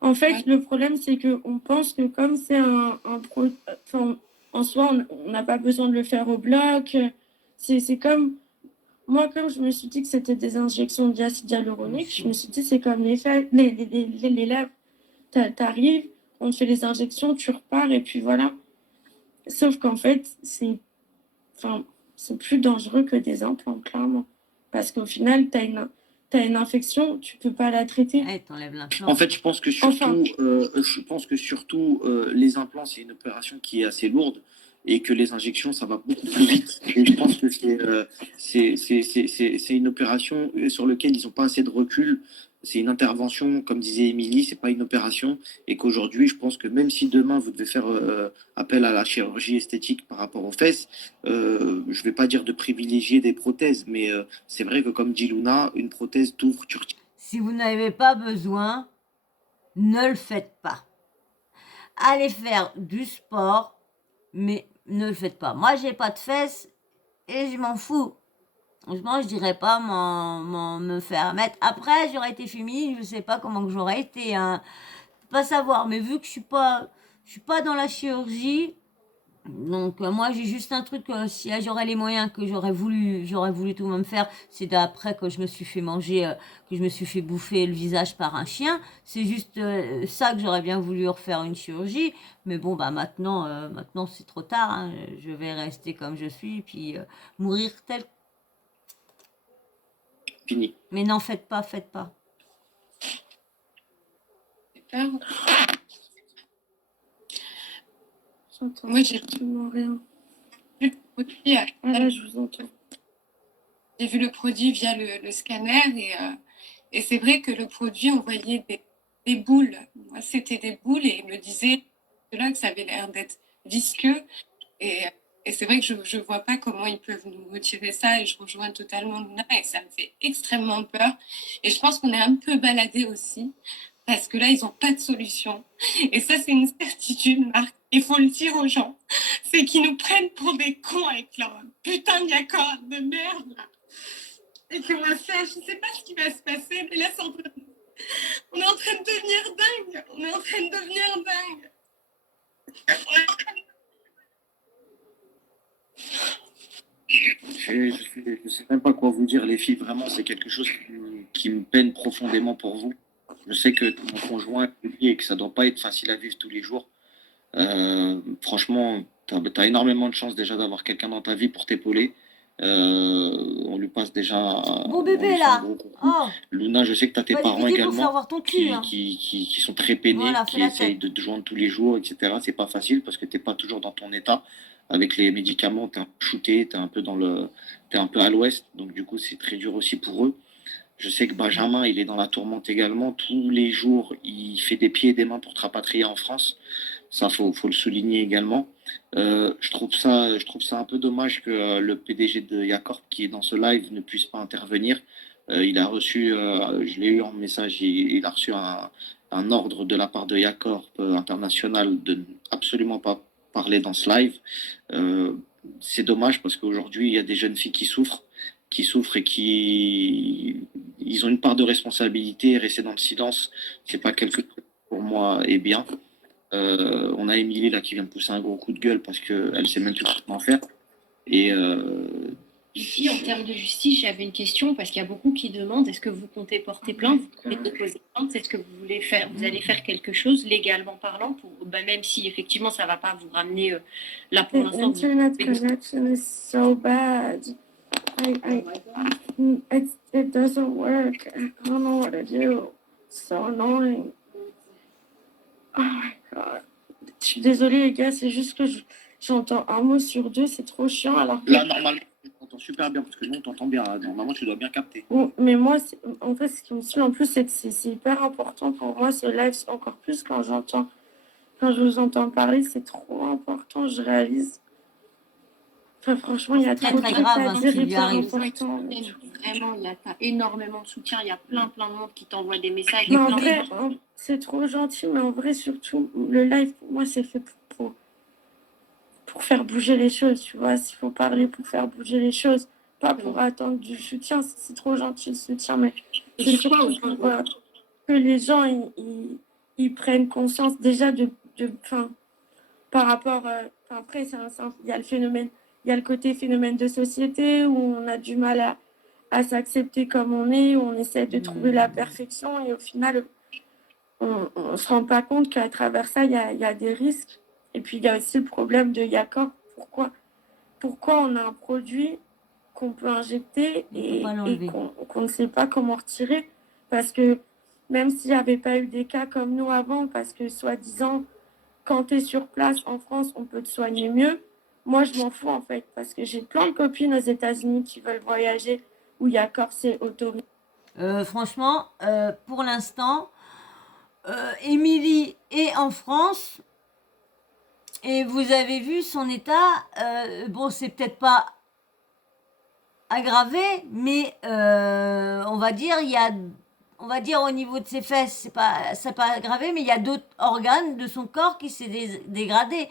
En fait, le problème, c'est qu'on pense que comme c'est un produit... Enfin, en soi, on n'a pas besoin de le faire au bloc. C'est comme... Moi, comme je me suis dit que c'était des injections d'acide hyaluronique, je me suis dit, c'est comme les lèvres. T'arrives, on te fait les injections, tu repars, et puis voilà. Sauf qu'en fait, c'est plus dangereux que des implants, clairement. Parce qu'au final, t'as une infection, tu peux pas la traiter. Ouais, t'enlèves l'implant. En fait, je pense que surtout, les implants, c'est une opération qui est assez lourde et que les injections, ça va beaucoup plus vite. Et je pense que c'est une opération sur laquelle ils n'ont pas assez de recul. C'est une intervention, comme disait Émilie, c'est pas une opération. Et qu'aujourd'hui, je pense que même si demain vous devez faire appel à la chirurgie esthétique par rapport aux fesses, je vais pas dire de privilégier des prothèses, mais c'est vrai que comme dit Luna, une prothèse t'ouvre, tu retires. Si vous n'avez pas besoin, ne le faites pas. Allez faire du sport, mais ne le faites pas. Moi, j'ai pas de fesses et je m'en fous. Franchement, je dirais pas me faire mettre. Après, j'aurais été féminine, je sais pas comment que j'aurais été, hein. Pas savoir, mais vu que je suis pas dans la chirurgie, donc moi j'ai juste un truc, si j'aurais les moyens que j'aurais voulu tout de même faire, c'est d'après que je me suis fait manger, que je me suis fait bouffer le visage par un chien, c'est juste ça que j'aurais bien voulu refaire une chirurgie, mais bon bah maintenant c'est trop tard, hein, je vais rester comme je suis, puis mourir tel. Fini. Mais non, faites pas. Moi, j'ai absolument rien. Vu le produit, là, je vous entends. J'ai vu le produit via le scanner et c'est vrai que le produit envoyait des boules. Moi, c'était des boules et il me disait là que ça avait l'air d'être visqueux. Et c'est vrai que je ne vois pas comment ils peuvent nous retirer ça et je rejoins totalement Luna et ça me fait extrêmement peur. Et je pense qu'on est un peu baladé aussi parce que là, ils n'ont pas de solution. Et ça, c'est une certitude, Marc. Il faut le dire aux gens. C'est qu'ils nous prennent pour des cons avec leur putain de Yakor de merde. Là. et qu'on va faire. Je sais pas ce qui va se passer, mais là, on est en train de devenir dingue. On est en train de devenir dingue. Je sais même pas quoi vous dire, les filles. Vraiment, c'est quelque chose qui me peine profondément pour vous. Je sais que mon conjoint est et que ça doit pas être facile à vivre tous les jours. Franchement, t'as énormément de chance déjà d'avoir quelqu'un dans ta vie pour t'épauler. On lui passe déjà Bon on bébé lui fait un là. gros coucou. Oh, Luna, je sais que tu as tes pas parents difficile pour faire également voir ton cul. Hein. qui sont très peinés, Voilà, fais qui la essayent tête. de te joindre tous les jours, etc. C'est pas facile parce que t'es pas toujours dans ton état. Avec les médicaments, t'es un peu shooté, t'es un peu à l'ouest, donc du coup c'est très dur aussi pour eux. Je sais que Benjamin, il est dans la tourmente également. Tous les jours, il fait des pieds et des mains pour te rapatrier en France. Ça, faut le souligner également. Je trouve ça un peu dommage que le PDG de Yacorp, qui est dans ce live, ne puisse pas intervenir. Il a reçu, je l'ai eu en message, il a reçu un ordre de la part de Yacorp international de absolument pas parler dans ce live. Euh, c'est dommage parce qu'aujourd'hui, il y a des jeunes filles qui souffrent et qui ils ont une part de responsabilité. Rester dans le silence, c'est pas quelque chose pour moi est bien. On a Émilie là qui vient de pousser un gros coup de gueule parce qu'elle sait même plus comment faire. Et Ici, en termes de justice, j'avais une question parce qu'il y a beaucoup qui demandent est-ce que vous comptez porter plainte, vous comptez déposer plainte, est-ce que vous allez faire quelque chose légalement parlant pour, même si effectivement ça ne va pas vous ramener là pour The l'instant. internet connection is so bad. It doesn't work. I don't know what to do. It's so annoying. Oh my god. Je suis désolée les gars, c'est juste que j'entends un mot sur deux, c'est trop chiant alors que... là, normalement, tu t'entends super bien parce que nous, on t'entend bien. Normalement, tu dois bien capter. Bon, mais moi, en fait, ce qui me suit en plus, c'est que c'est hyper important pour moi ce live, encore plus quand je vous entends parler, c'est trop important, je réalise. Enfin, franchement, il y a Très, trop de très trucs grave, à hein, ce dire, qui lui hyper arrive. important. Vraiment, t'as énormément de soutien, il y a plein de monde qui t'envoie des messages. Mais en Écoutez, vrai, c'est trop gentil, mais en vrai, surtout, le live, pour moi, c'est fait pour faire bouger les choses, tu vois. S'il faut parler pour faire bouger les choses, pas pour attendre du soutien. C'est trop gentil le soutien, mais c'est surtout pour que les gens ils prennent conscience déjà par rapport. Après, il y a le phénomène, il y a le côté phénomène de société où on a du mal à s'accepter comme on est, où on essaie de trouver la perfection et au final, on ne se rend pas compte qu'à travers ça, il y a des risques. Et puis, il y a aussi le problème de Yacorp. Pourquoi on a un produit qu'on peut injecter et qu'on ne sait pas comment retirer? Parce que même s'il n'y avait pas eu des cas comme nous avant, parce que soi-disant, quand tu es sur place en France, on peut te soigner mieux. Moi, je m'en fous en fait, parce que j'ai plein de copines aux États-Unis qui veulent voyager où Yacorp c'est autorisé. franchement, pour l'instant, Émilie est en France et vous avez vu son état. Bon, c'est peut-être pas aggravé, mais on va dire au niveau de ses fesses, c'est pas aggravé, mais il y a d'autres organes de son corps qui s'est dégradé.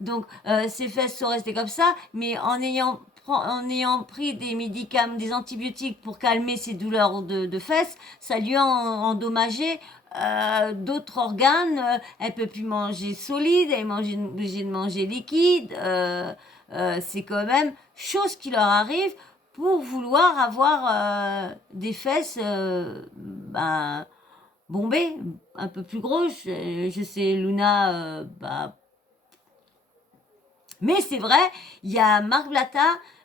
Donc ses fesses sont restées comme ça, mais en ayant pris des médicaments, des antibiotiques pour calmer ses douleurs de fesses, ça lui a endommagé d'autres organes. Elle peut plus manger solide, elle est obligée de manger liquide. C'est quand même chose qui leur arrive pour vouloir avoir des fesses bombées, un peu plus grosses. Je sais, Luna, mais c'est vrai, il y a Marc Blatta,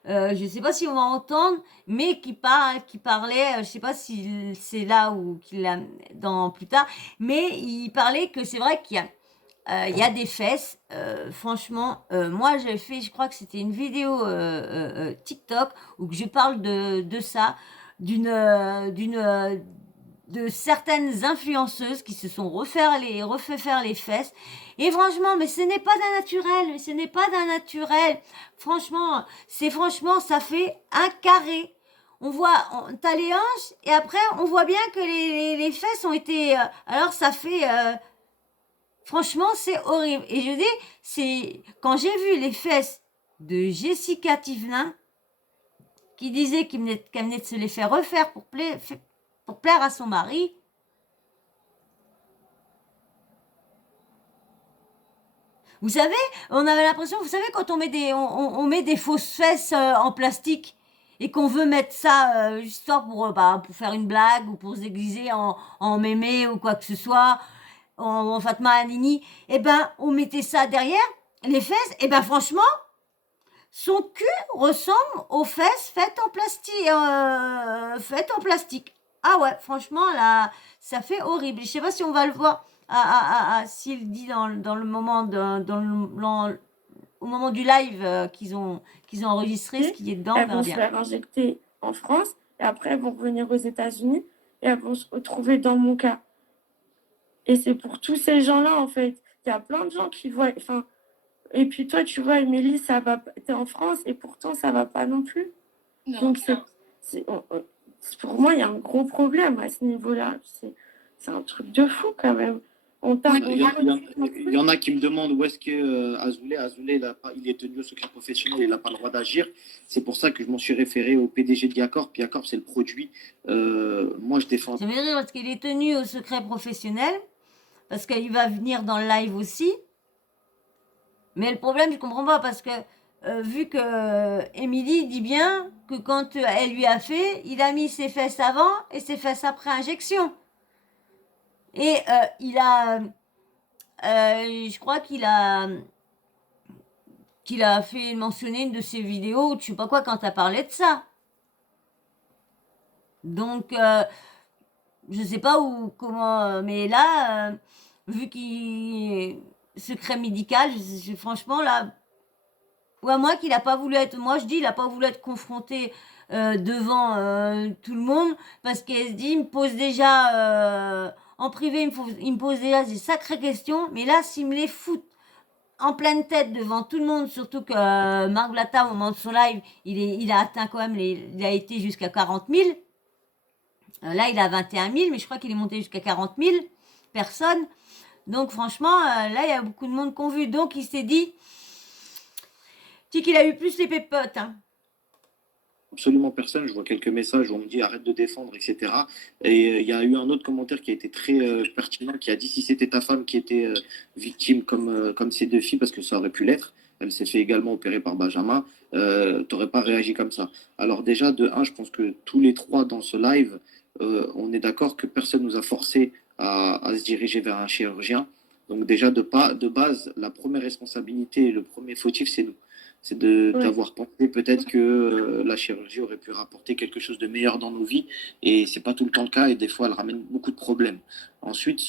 je ne sais pas si on va entendre, mais qui parlait, je ne sais pas si c'est là ou qu'il l'a dans plus tard, mais il parlait que c'est vrai il y a des fesses. Franchement, moi j'ai fait, je crois que c'était une vidéo TikTok où je parle de ça, de certaines influenceuses qui se sont refait faire les fesses. Et franchement, mais ce n'est pas d'un naturel, mais ce n'est pas d'un naturel. Franchement, ça fait un carré. On voit, t'as les hanches, et après, on voit bien que les fesses ont été, alors ça fait, franchement, c'est horrible. Et je dis, quand j'ai vu les fesses de Jessica Thivenin, qui disait qu'elle venait de se les faire refaire pour plaire à son mari. Vous savez, on avait l'impression, vous savez, quand on met on met des fausses fesses en plastique et qu'on veut mettre ça histoire pour faire une blague ou pour se déguiser en mémé ou quoi que ce soit, en Fatma Anini, eh ben, on mettait ça derrière les fesses, et ben franchement, son cul ressemble aux fesses faites en plastique. Ah ouais, franchement, là, ça fait horrible. Je sais pas si on va le voir, s'il dit dans le moment, au moment du live qu'ils ont enregistré, ce qui est dedans, on Elles verra vont se bien. faire injecter en France et après elles vont revenir aux États-Unis et elles vont se retrouver dans mon cas. Et c'est pour tous ces gens-là, en fait. Il y a plein de gens qui voient. Enfin, et puis toi, tu vois, Émilie, ça va. T'es en France et pourtant ça va pas non plus. Non. Donc pour moi, il y a un gros problème à ce niveau-là. C'est un truc de fou quand même. Il y en a qui me demandent où est-ce que Azoulay, il est tenu au secret professionnel, il n'a pas le droit d'agir. C'est pour ça que je m'en suis référé au PDG de Yacorp. Yacorp, c'est le produit. Moi, je défends. Ça me fait rire parce qu'il est tenu au secret professionnel, parce qu'il va venir dans le live aussi. Mais le problème, je comprends pas, parce que vu que Émilie dit bien que quand elle lui a fait, il a mis ses fesses avant et ses fesses après injection. Et je crois qu'il a fait mentionner une de ses vidéos, ou je sais pas quoi, quand t'as parlé de ça. Donc, je sais pas comment, mais là, vu qu'il secret médical, franchement là, ou à moi qu'il a pas voulu être, moi je dis, il a pas voulu être confronté devant tout le monde, parce qu'il se dit, il me pose déjà en privé, il me pose déjà des sacrées questions, mais là, s'il me les fout en pleine tête devant tout le monde, surtout que Marc Blatta, au moment de son live, il a atteint quand même, il a été jusqu'à 40 000. Là, il a 21 000, mais je crois qu'il est monté jusqu'à 40 000 personnes. Donc, franchement, là, il y a beaucoup de monde qui ont vu. Donc, il s'est dit qu'il a eu plus les pépotes. Hein. Absolument personne. Je vois quelques messages où on me dit arrête de défendre, etc. Et il y a eu un autre commentaire qui a été très pertinent, qui a dit si c'était ta femme qui était victime comme ces deux filles, parce que ça aurait pu l'être, elle s'est fait également opérer par Benjamin, t'aurais pas réagi comme ça. Alors déjà, de un, je pense que tous les trois dans ce live, on est d'accord que personne nous a forcé à se diriger vers un chirurgien. Donc déjà, de base, la première responsabilité, le premier fautif, c'est nous. C'est d'avoir pensé peut-être que la chirurgie aurait pu rapporter quelque chose de meilleur dans nos vies. Et c'est pas tout le temps le cas et des fois, elle ramène beaucoup de problèmes. Ensuite,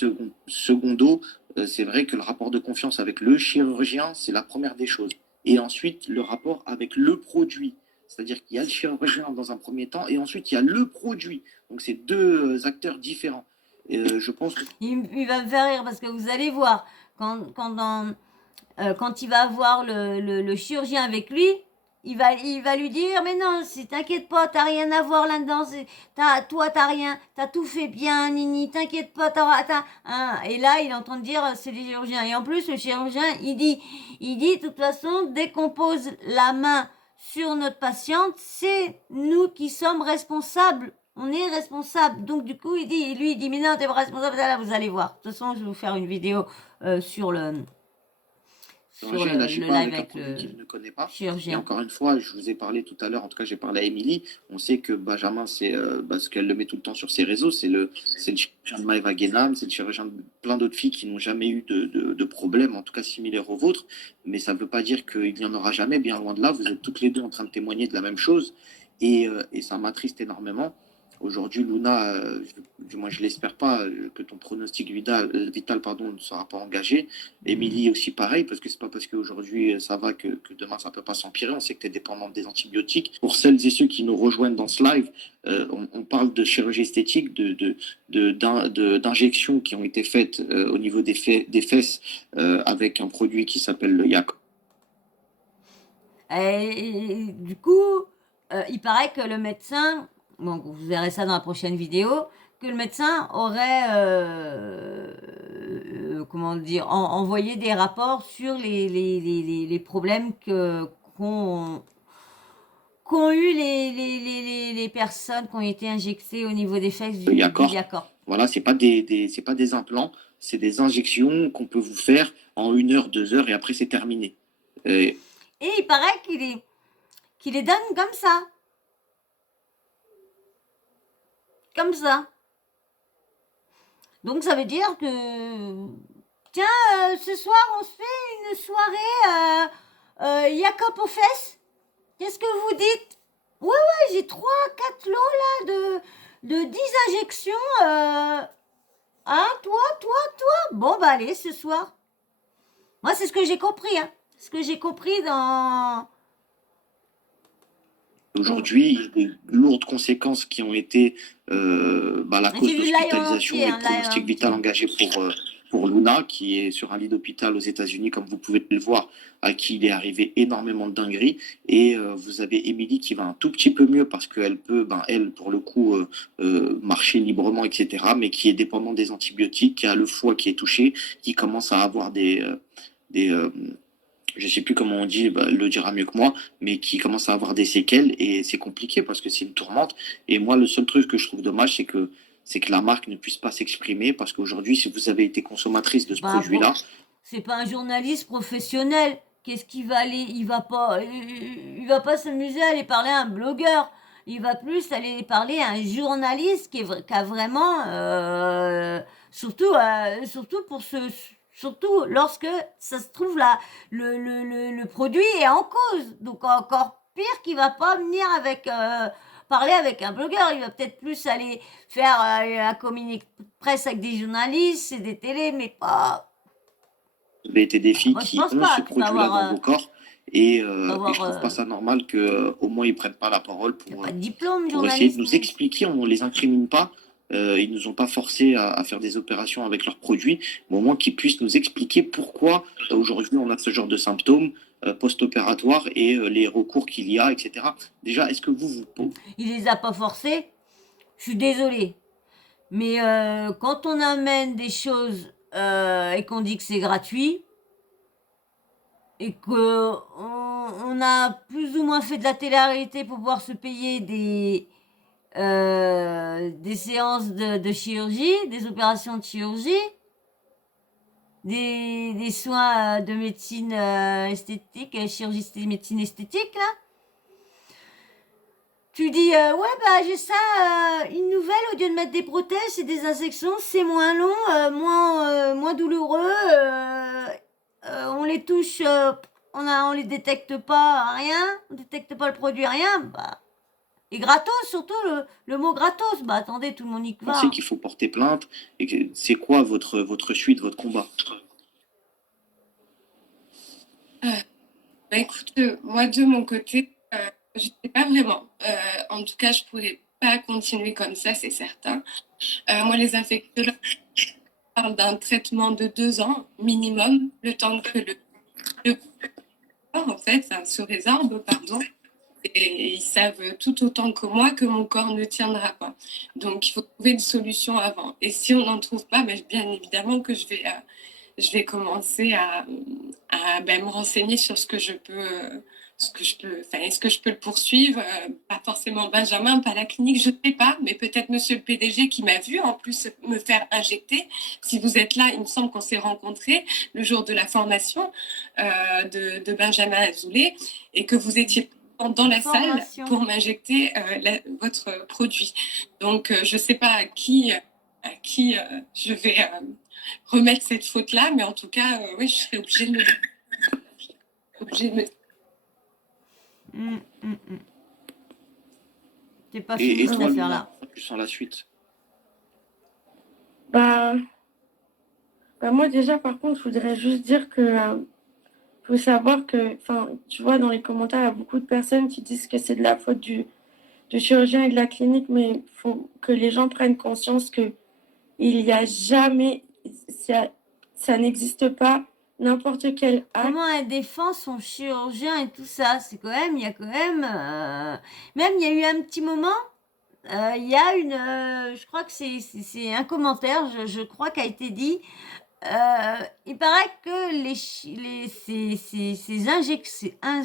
secondo, c'est vrai que le rapport de confiance avec le chirurgien, c'est la première des choses. Et ensuite, le rapport avec le produit. C'est-à-dire qu'il y a le chirurgien dans un premier temps et ensuite, il y a le produit. Donc, c'est deux acteurs différents. Et, je pense que... Il va me faire rire parce que vous allez voir, quand il va voir le chirurgien avec lui, il va lui dire, mais non, t'inquiète pas, t'as rien à voir là-dedans, toi t'as rien, t'as tout fait bien, Nini, t'inquiète pas, hein. Et là, il entend dire, c'est le chirurgien. Et en plus, le chirurgien, il dit, de toute façon, dès qu'on pose la main sur notre patiente, c'est nous qui sommes responsables. On est responsable. Donc, du coup, il dit, mais non, t'es pas responsable. Là, vous allez voir. De toute façon, je vais vous faire une vidéo sur le n'agit pas live avec un avec produit le qu'il ne connaît pas. Et chirurgien. encore une fois, je vous ai parlé tout à l'heure, en tout cas j'ai parlé à Émilie, on sait que Benjamin, c'est parce qu'elle le met tout le temps sur ses réseaux, c'est le chirurgien de Maëva Guénam, c'est le chirurgien de plein d'autres filles qui n'ont jamais eu de problème, en tout cas similaire au vôtre, mais ça ne veut pas dire qu'il n'y en aura jamais, bien loin de là, vous êtes toutes les deux en train de témoigner de la même chose, et ça m'attriste énormément. Aujourd'hui, Luna, du moins je l'espère pas, que ton pronostic vital, ne sera pas engagé. Émilie aussi pareil, parce que c'est pas parce qu'aujourd'hui ça va que demain ça peut pas s'empirer. On sait que tu es dépendante des antibiotiques. Pour celles et ceux qui nous rejoignent dans ce live, on parle de chirurgie esthétique, d'injections qui ont été faites au niveau des fesses avec un produit qui s'appelle le Yac. Et du coup, il paraît que le médecin, bon, vous verrez ça dans la prochaine vidéo, que le médecin aurait, comment dire, envoyé des rapports sur les problèmes qu'ont eu les personnes qui ont été injectées au niveau des fesses du Yakor. Yakor. Voilà, c'est pas c'est pas des implants, c'est des injections qu'on peut vous faire en 1 heure, 2 heures et après c'est terminé. Et il paraît qu'il les donne comme ça. Comme ça. Donc ça veut dire que, tiens, ce soir on se fait une soirée Jacob aux fesses. Qu'est-ce que vous dites? Ouais, j'ai 3-4 lots là de 10 injections. Hein, toi. Bon, bah allez, ce soir. Moi, c'est ce que j'ai compris. Hein. Ce que j'ai compris dans... Aujourd'hui, il y a des lourdes conséquences qui ont été la cause J'ai vu live d'hospitalisation entier, et hein, de live pronostic vital engagé pour Luna, qui est sur un lit d'hôpital aux États-Unis, comme vous pouvez le voir, à qui il est arrivé énormément de dingueries. Et vous avez Émilie qui va un tout petit peu mieux parce qu'elle peut, elle, pour le coup, marcher librement, etc., mais qui est dépendante des antibiotiques, qui a le foie qui est touché, qui commence à avoir je sais plus comment on dit, elle le dira mieux que moi, mais qui commence à avoir des séquelles et c'est compliqué parce que c'est une tourmente. Et moi, le seul truc que je trouve dommage, c'est que la marque ne puisse pas s'exprimer parce qu'aujourd'hui, si vous avez été consommatrice de ce produit-là, c'est pas un journaliste professionnel. Qu'est-ce qu'il va aller? Il va pas s'amuser à aller parler à un blogueur. Il va plus aller parler à un journaliste qui a vraiment, surtout lorsque ça se trouve là, le produit est en cause. Donc encore pire qu'il va pas venir parler avec un blogueur. Il va peut-être plus aller faire un communiqué de presse avec des journalistes et des télés, mais pas... vous avez été des filles qui ont ce produit-là dans vos corps. Et je trouve pas ça normal qu'au moins ils prennent pas la parole pour essayer de nous expliquer. On ne les incrimine pas. Ils nous ont pas forcé à faire des opérations avec leurs produits, mais au moins qu'ils puissent nous expliquer pourquoi aujourd'hui on a ce genre de symptômes post-opératoires et les recours qu'il y a, etc. Déjà, est-ce que vous... Il les a pas forcés. Je suis désolée. Mais quand on amène des choses et qu'on dit que c'est gratuit, et que on a plus ou moins fait de la télé-réalité pour pouvoir se payer des séances de chirurgie, des opérations de chirurgie, des soins de médecine esthétique, chirurgie médecine esthétique, là. Tu dis, j'ai ça, une nouvelle, au lieu de mettre des prothèses, c'est des injections, c'est moins long, moins douloureux, on les touche, on les détecte pas, rien, on détecte pas le produit, rien, et gratos, surtout le mot gratos, attendez, tout le monde y va. Vous pensez qu'il faut porter plainte, et c'est quoi votre suite, votre combat? Écoute, moi de mon côté, je ne sais pas vraiment. En tout cas, je ne pourrais pas continuer comme ça, c'est certain. Moi, les infectologues parlent d'un traitement de 2 ans minimum, le temps que le corps, en fait, ça se résorbe, pardon. Et ils savent tout autant que moi que mon corps ne tiendra pas. Donc, il faut trouver une solution avant. Et si on n'en trouve pas, bien évidemment que je vais commencer à me renseigner sur ce que je peux est-ce que je peux le poursuivre, pas forcément Benjamin, pas la clinique, je ne sais pas, mais peut-être monsieur le PDG qui m'a vu en plus me faire injecter. Si vous êtes là, il me semble qu'on s'est rencontrés le jour de la formation de Benjamin Azoulay et que vous étiez dans la salle pour m'injecter votre produit. Donc, je ne sais pas à qui je vais remettre cette faute-là, mais en tout cas, oui, je serais obligée de me... C'est pas fini cette affaire-là. Tu sens la suite? Moi déjà, par contre, je voudrais juste dire que faut savoir que, tu vois, dans les commentaires, il y a beaucoup de personnes qui disent que c'est de la faute du chirurgien et de la clinique, mais il faut que les gens prennent conscience que il n'y a jamais, ça n'existe pas, n'importe quel acte. Comment elle défend son chirurgien et tout ça, c'est quand même, il y a quand même, même il y a eu un petit moment, il y a je crois que c'est un commentaire, je crois qu'a été dit, il paraît que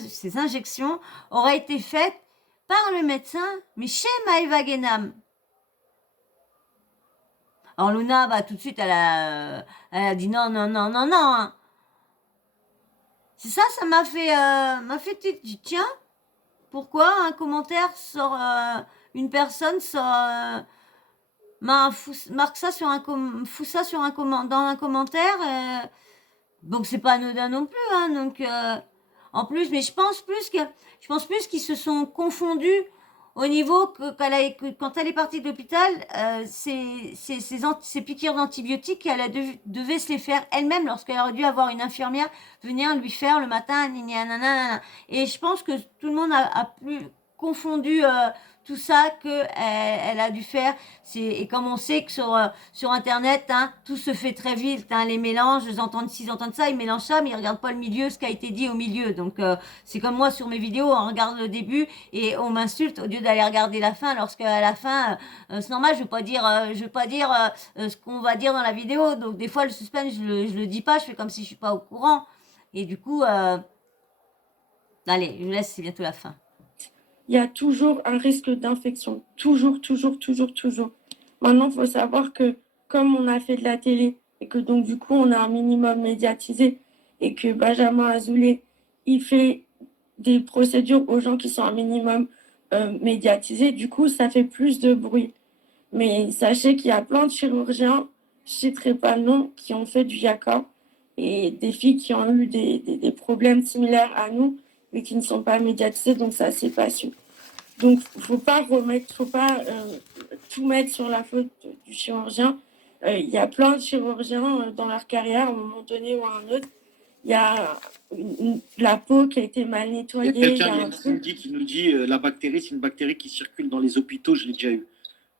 ces injections auraient été faites par le médecin, mais chez Maëva Guénam. Alors Luna, bah, tout de suite, elle a dit non, non, non, non, non. Hein. C'est ça, ça m'a fait tiens, pourquoi un commentaire sur une personne sur, marque ça sur fout ça sur dans un commentaire. Donc c'est pas anodin non plus. Hein, donc en plus, mais je pense plus qu'ils se sont confondus au niveau quand elle est partie de l'hôpital, ces piqûres d'antibiotiques, devait se les faire elle-même lorsqu'elle aurait dû avoir une infirmière venir lui faire le matin. Et je pense que tout le monde a plus confondu tout ça que elle a dû faire. Et comme on sait que sur Internet, hein, tout se fait très vite, hein, les mélanges, s'ils entendent ça, ils mélangent ça, mais ils regardent pas le milieu, ce qui a été dit au milieu. Donc c'est comme moi sur mes vidéos, on regarde le début et on m'insulte au lieu d'aller regarder la fin, lorsque à la fin, c'est normal, je veux pas dire ce qu'on va dire dans la vidéo. Donc des fois le suspense, je le dis pas, je fais comme si je suis pas au courant. Et du coup, allez, je vous laisse, c'est bientôt la fin. Il y a toujours un risque d'infection. Toujours, toujours, toujours, toujours. Maintenant, il faut savoir que comme on a fait de la télé et que donc du coup on a un minimum médiatisé et que Benjamin Azoulay, il fait des procédures aux gens qui sont un minimum médiatisés, du coup ça fait plus de bruit. Mais sachez qu'il y a plein de chirurgiens, je ne citerai pas le nom, qui ont fait du Yaka et des filles qui ont eu des problèmes similaires à nous mais qui ne sont pas médiatisées, donc ça c'est pas sûr. Donc faut pas tout mettre sur la faute du chirurgien. Il y a plein de chirurgiens dans leur carrière, à un moment donné ou à un autre. Il y a la peau qui a été mal nettoyée. Il y a quelqu'un qui nous dit la bactérie, c'est une bactérie qui circule dans les hôpitaux, je l'ai déjà eu.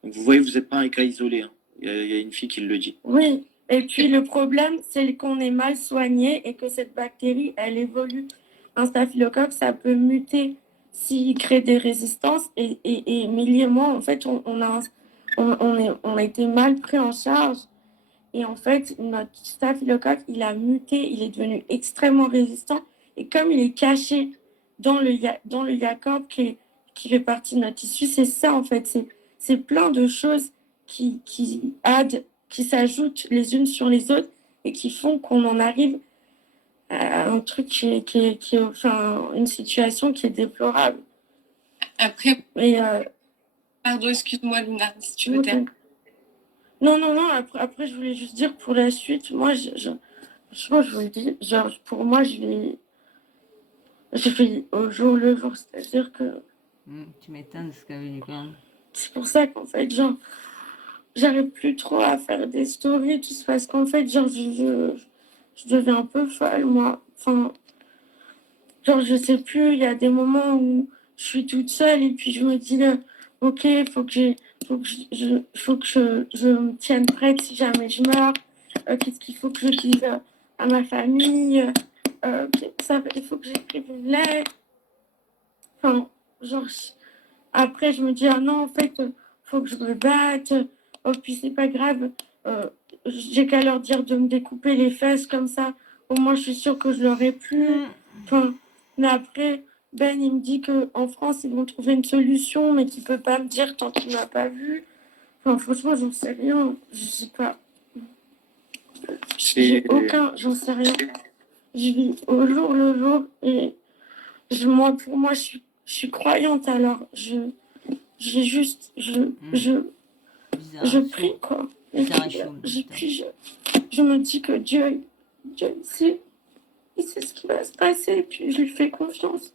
Donc vous voyez, vous n'êtes pas un cas isolé. Hein. Il y a une fille qui le dit. Oui, et puis le problème, c'est qu'on est mal soigné et que cette bactérie, elle évolue. Un staphylocoque, ça peut muter s'il crée des résistances. Et Milly et moi, en fait, on a été mal pris en charge. Et en fait, notre staphylocoque, il a muté, il est devenu extrêmement résistant. Et comme il est caché dans le Yacob qui fait partie de notre tissu, c'est ça en fait. C'est plein de choses qui s'ajoutent les unes sur les autres et qui font qu'on en arrive à un truc qui est enfin, une situation qui est déplorable. Après, pardon, excuse-moi Luna, si tu veux t'aider. Non, après, je voulais juste dire pour la suite, moi, je vous le dis, genre, pour moi, je vis au jour le jour, c'est-à-dire que... tu m'étonnes ce qu'a vu quand même. C'est pour ça qu'en fait, genre, j'arrive plus trop à faire des stories, tout ça, parce qu'en fait, genre, je deviens un peu folle, moi. Enfin, genre, je sais plus, il y a des moments où je suis toute seule et puis je me dis, ok, faut que je me tienne prête si jamais je meurs. Qu'est-ce qu'il faut que je dise à ma famille? Il faut que j'écrive une lettre. Enfin, genre, après, je me dis, ah non, en fait, faut que je me batte. Oh, puis c'est pas grave. J'ai qu'à leur dire de me découper les fesses comme ça. Au moins, je suis sûre que je l'aurai plus. Enfin, mais après, Ben, il me dit qu'en France, ils vont trouver une solution, mais qu'il peut pas me dire tant qu'il m'a pas vu. Enfin, franchement, j'en sais rien. Je sais pas. J'en sais rien. Je vis au jour le jour et pour moi, je suis croyante, alors je prie, quoi. Et puis, je me dis que Dieu il sait ce qui va se passer, et puis je lui fais confiance.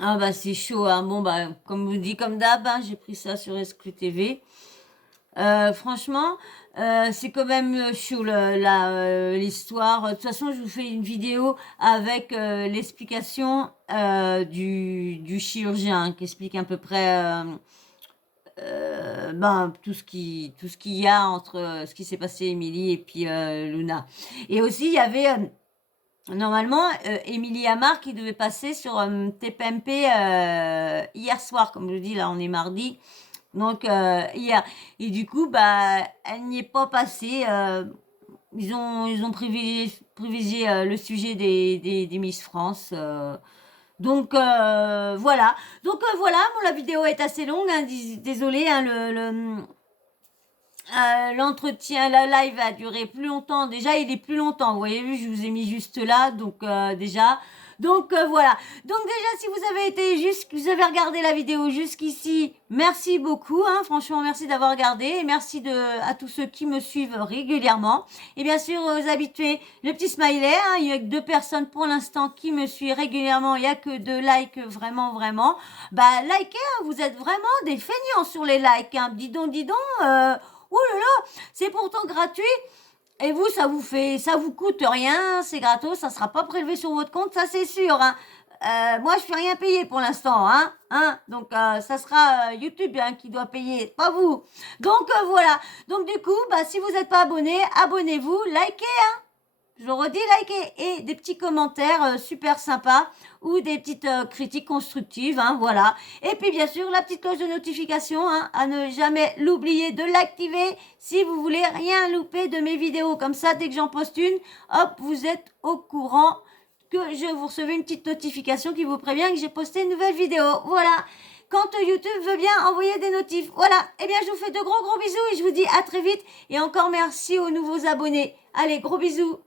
Ah bah c'est chaud, hein. Bon bah comme vous dit, comme d'hab, hein, j'ai pris ça sur Exclu TV. Franchement, c'est quand même chaud l'histoire. De toute façon, je vous fais une vidéo avec l'explication du chirurgien qui explique à peu près tout ce qu'il y a entre ce qui s'est passé Émilie et puis Luna. Et aussi il y avait normalement Émilie Amar qui devait passer sur TPMP hier soir, comme je dis, là on est mardi. Donc hier, et du coup elle n'y est pas passée. ils ont privilégié le sujet des Miss France. Donc voilà. Donc voilà, bon, la vidéo est assez longue. Hein, désolé, hein, l'entretien, la live a duré plus longtemps. Déjà, il est plus longtemps. Vous voyez, je vous ai mis juste là. Donc déjà. Donc voilà. Donc déjà, si vous avez vous avez regardé la vidéo jusqu'ici, merci beaucoup. Hein, franchement, merci d'avoir regardé. Et merci à tous ceux qui me suivent régulièrement. Et bien sûr, aux habitués, le petit smiley. Hein, il y a que 2 personnes pour l'instant qui me suivent régulièrement. Il y a que 2 likes, vraiment, vraiment. Bah, likez. Hein, vous êtes vraiment des feignants sur les likes. Hein. Dis donc. Ouh là là, c'est pourtant gratuit. Et vous, ça vous coûte rien, c'est gratos, ça sera pas prélevé sur votre compte, ça c'est sûr. Hein. Moi, je fais rien payer pour l'instant, hein. Donc, ça sera YouTube hein, qui doit payer, pas vous. Donc voilà. Donc du coup, bah si vous n'êtes pas abonné, abonnez-vous, likez, hein. Je le redis, likez et des petits commentaires super sympas ou des petites critiques constructives, hein, voilà. Et puis bien sûr, la petite cloche de notification, hein, à ne jamais l'oublier de l'activer si vous voulez rien louper de mes vidéos. Comme ça, dès que j'en poste une, hop, vous êtes au courant que vous recevez une petite notification qui vous prévient que j'ai posté une nouvelle vidéo. Voilà. Quand YouTube veut bien envoyer des notifs. Voilà. Eh bien, je vous fais de gros bisous et je vous dis à très vite. Et encore merci aux nouveaux abonnés. Allez, gros bisous.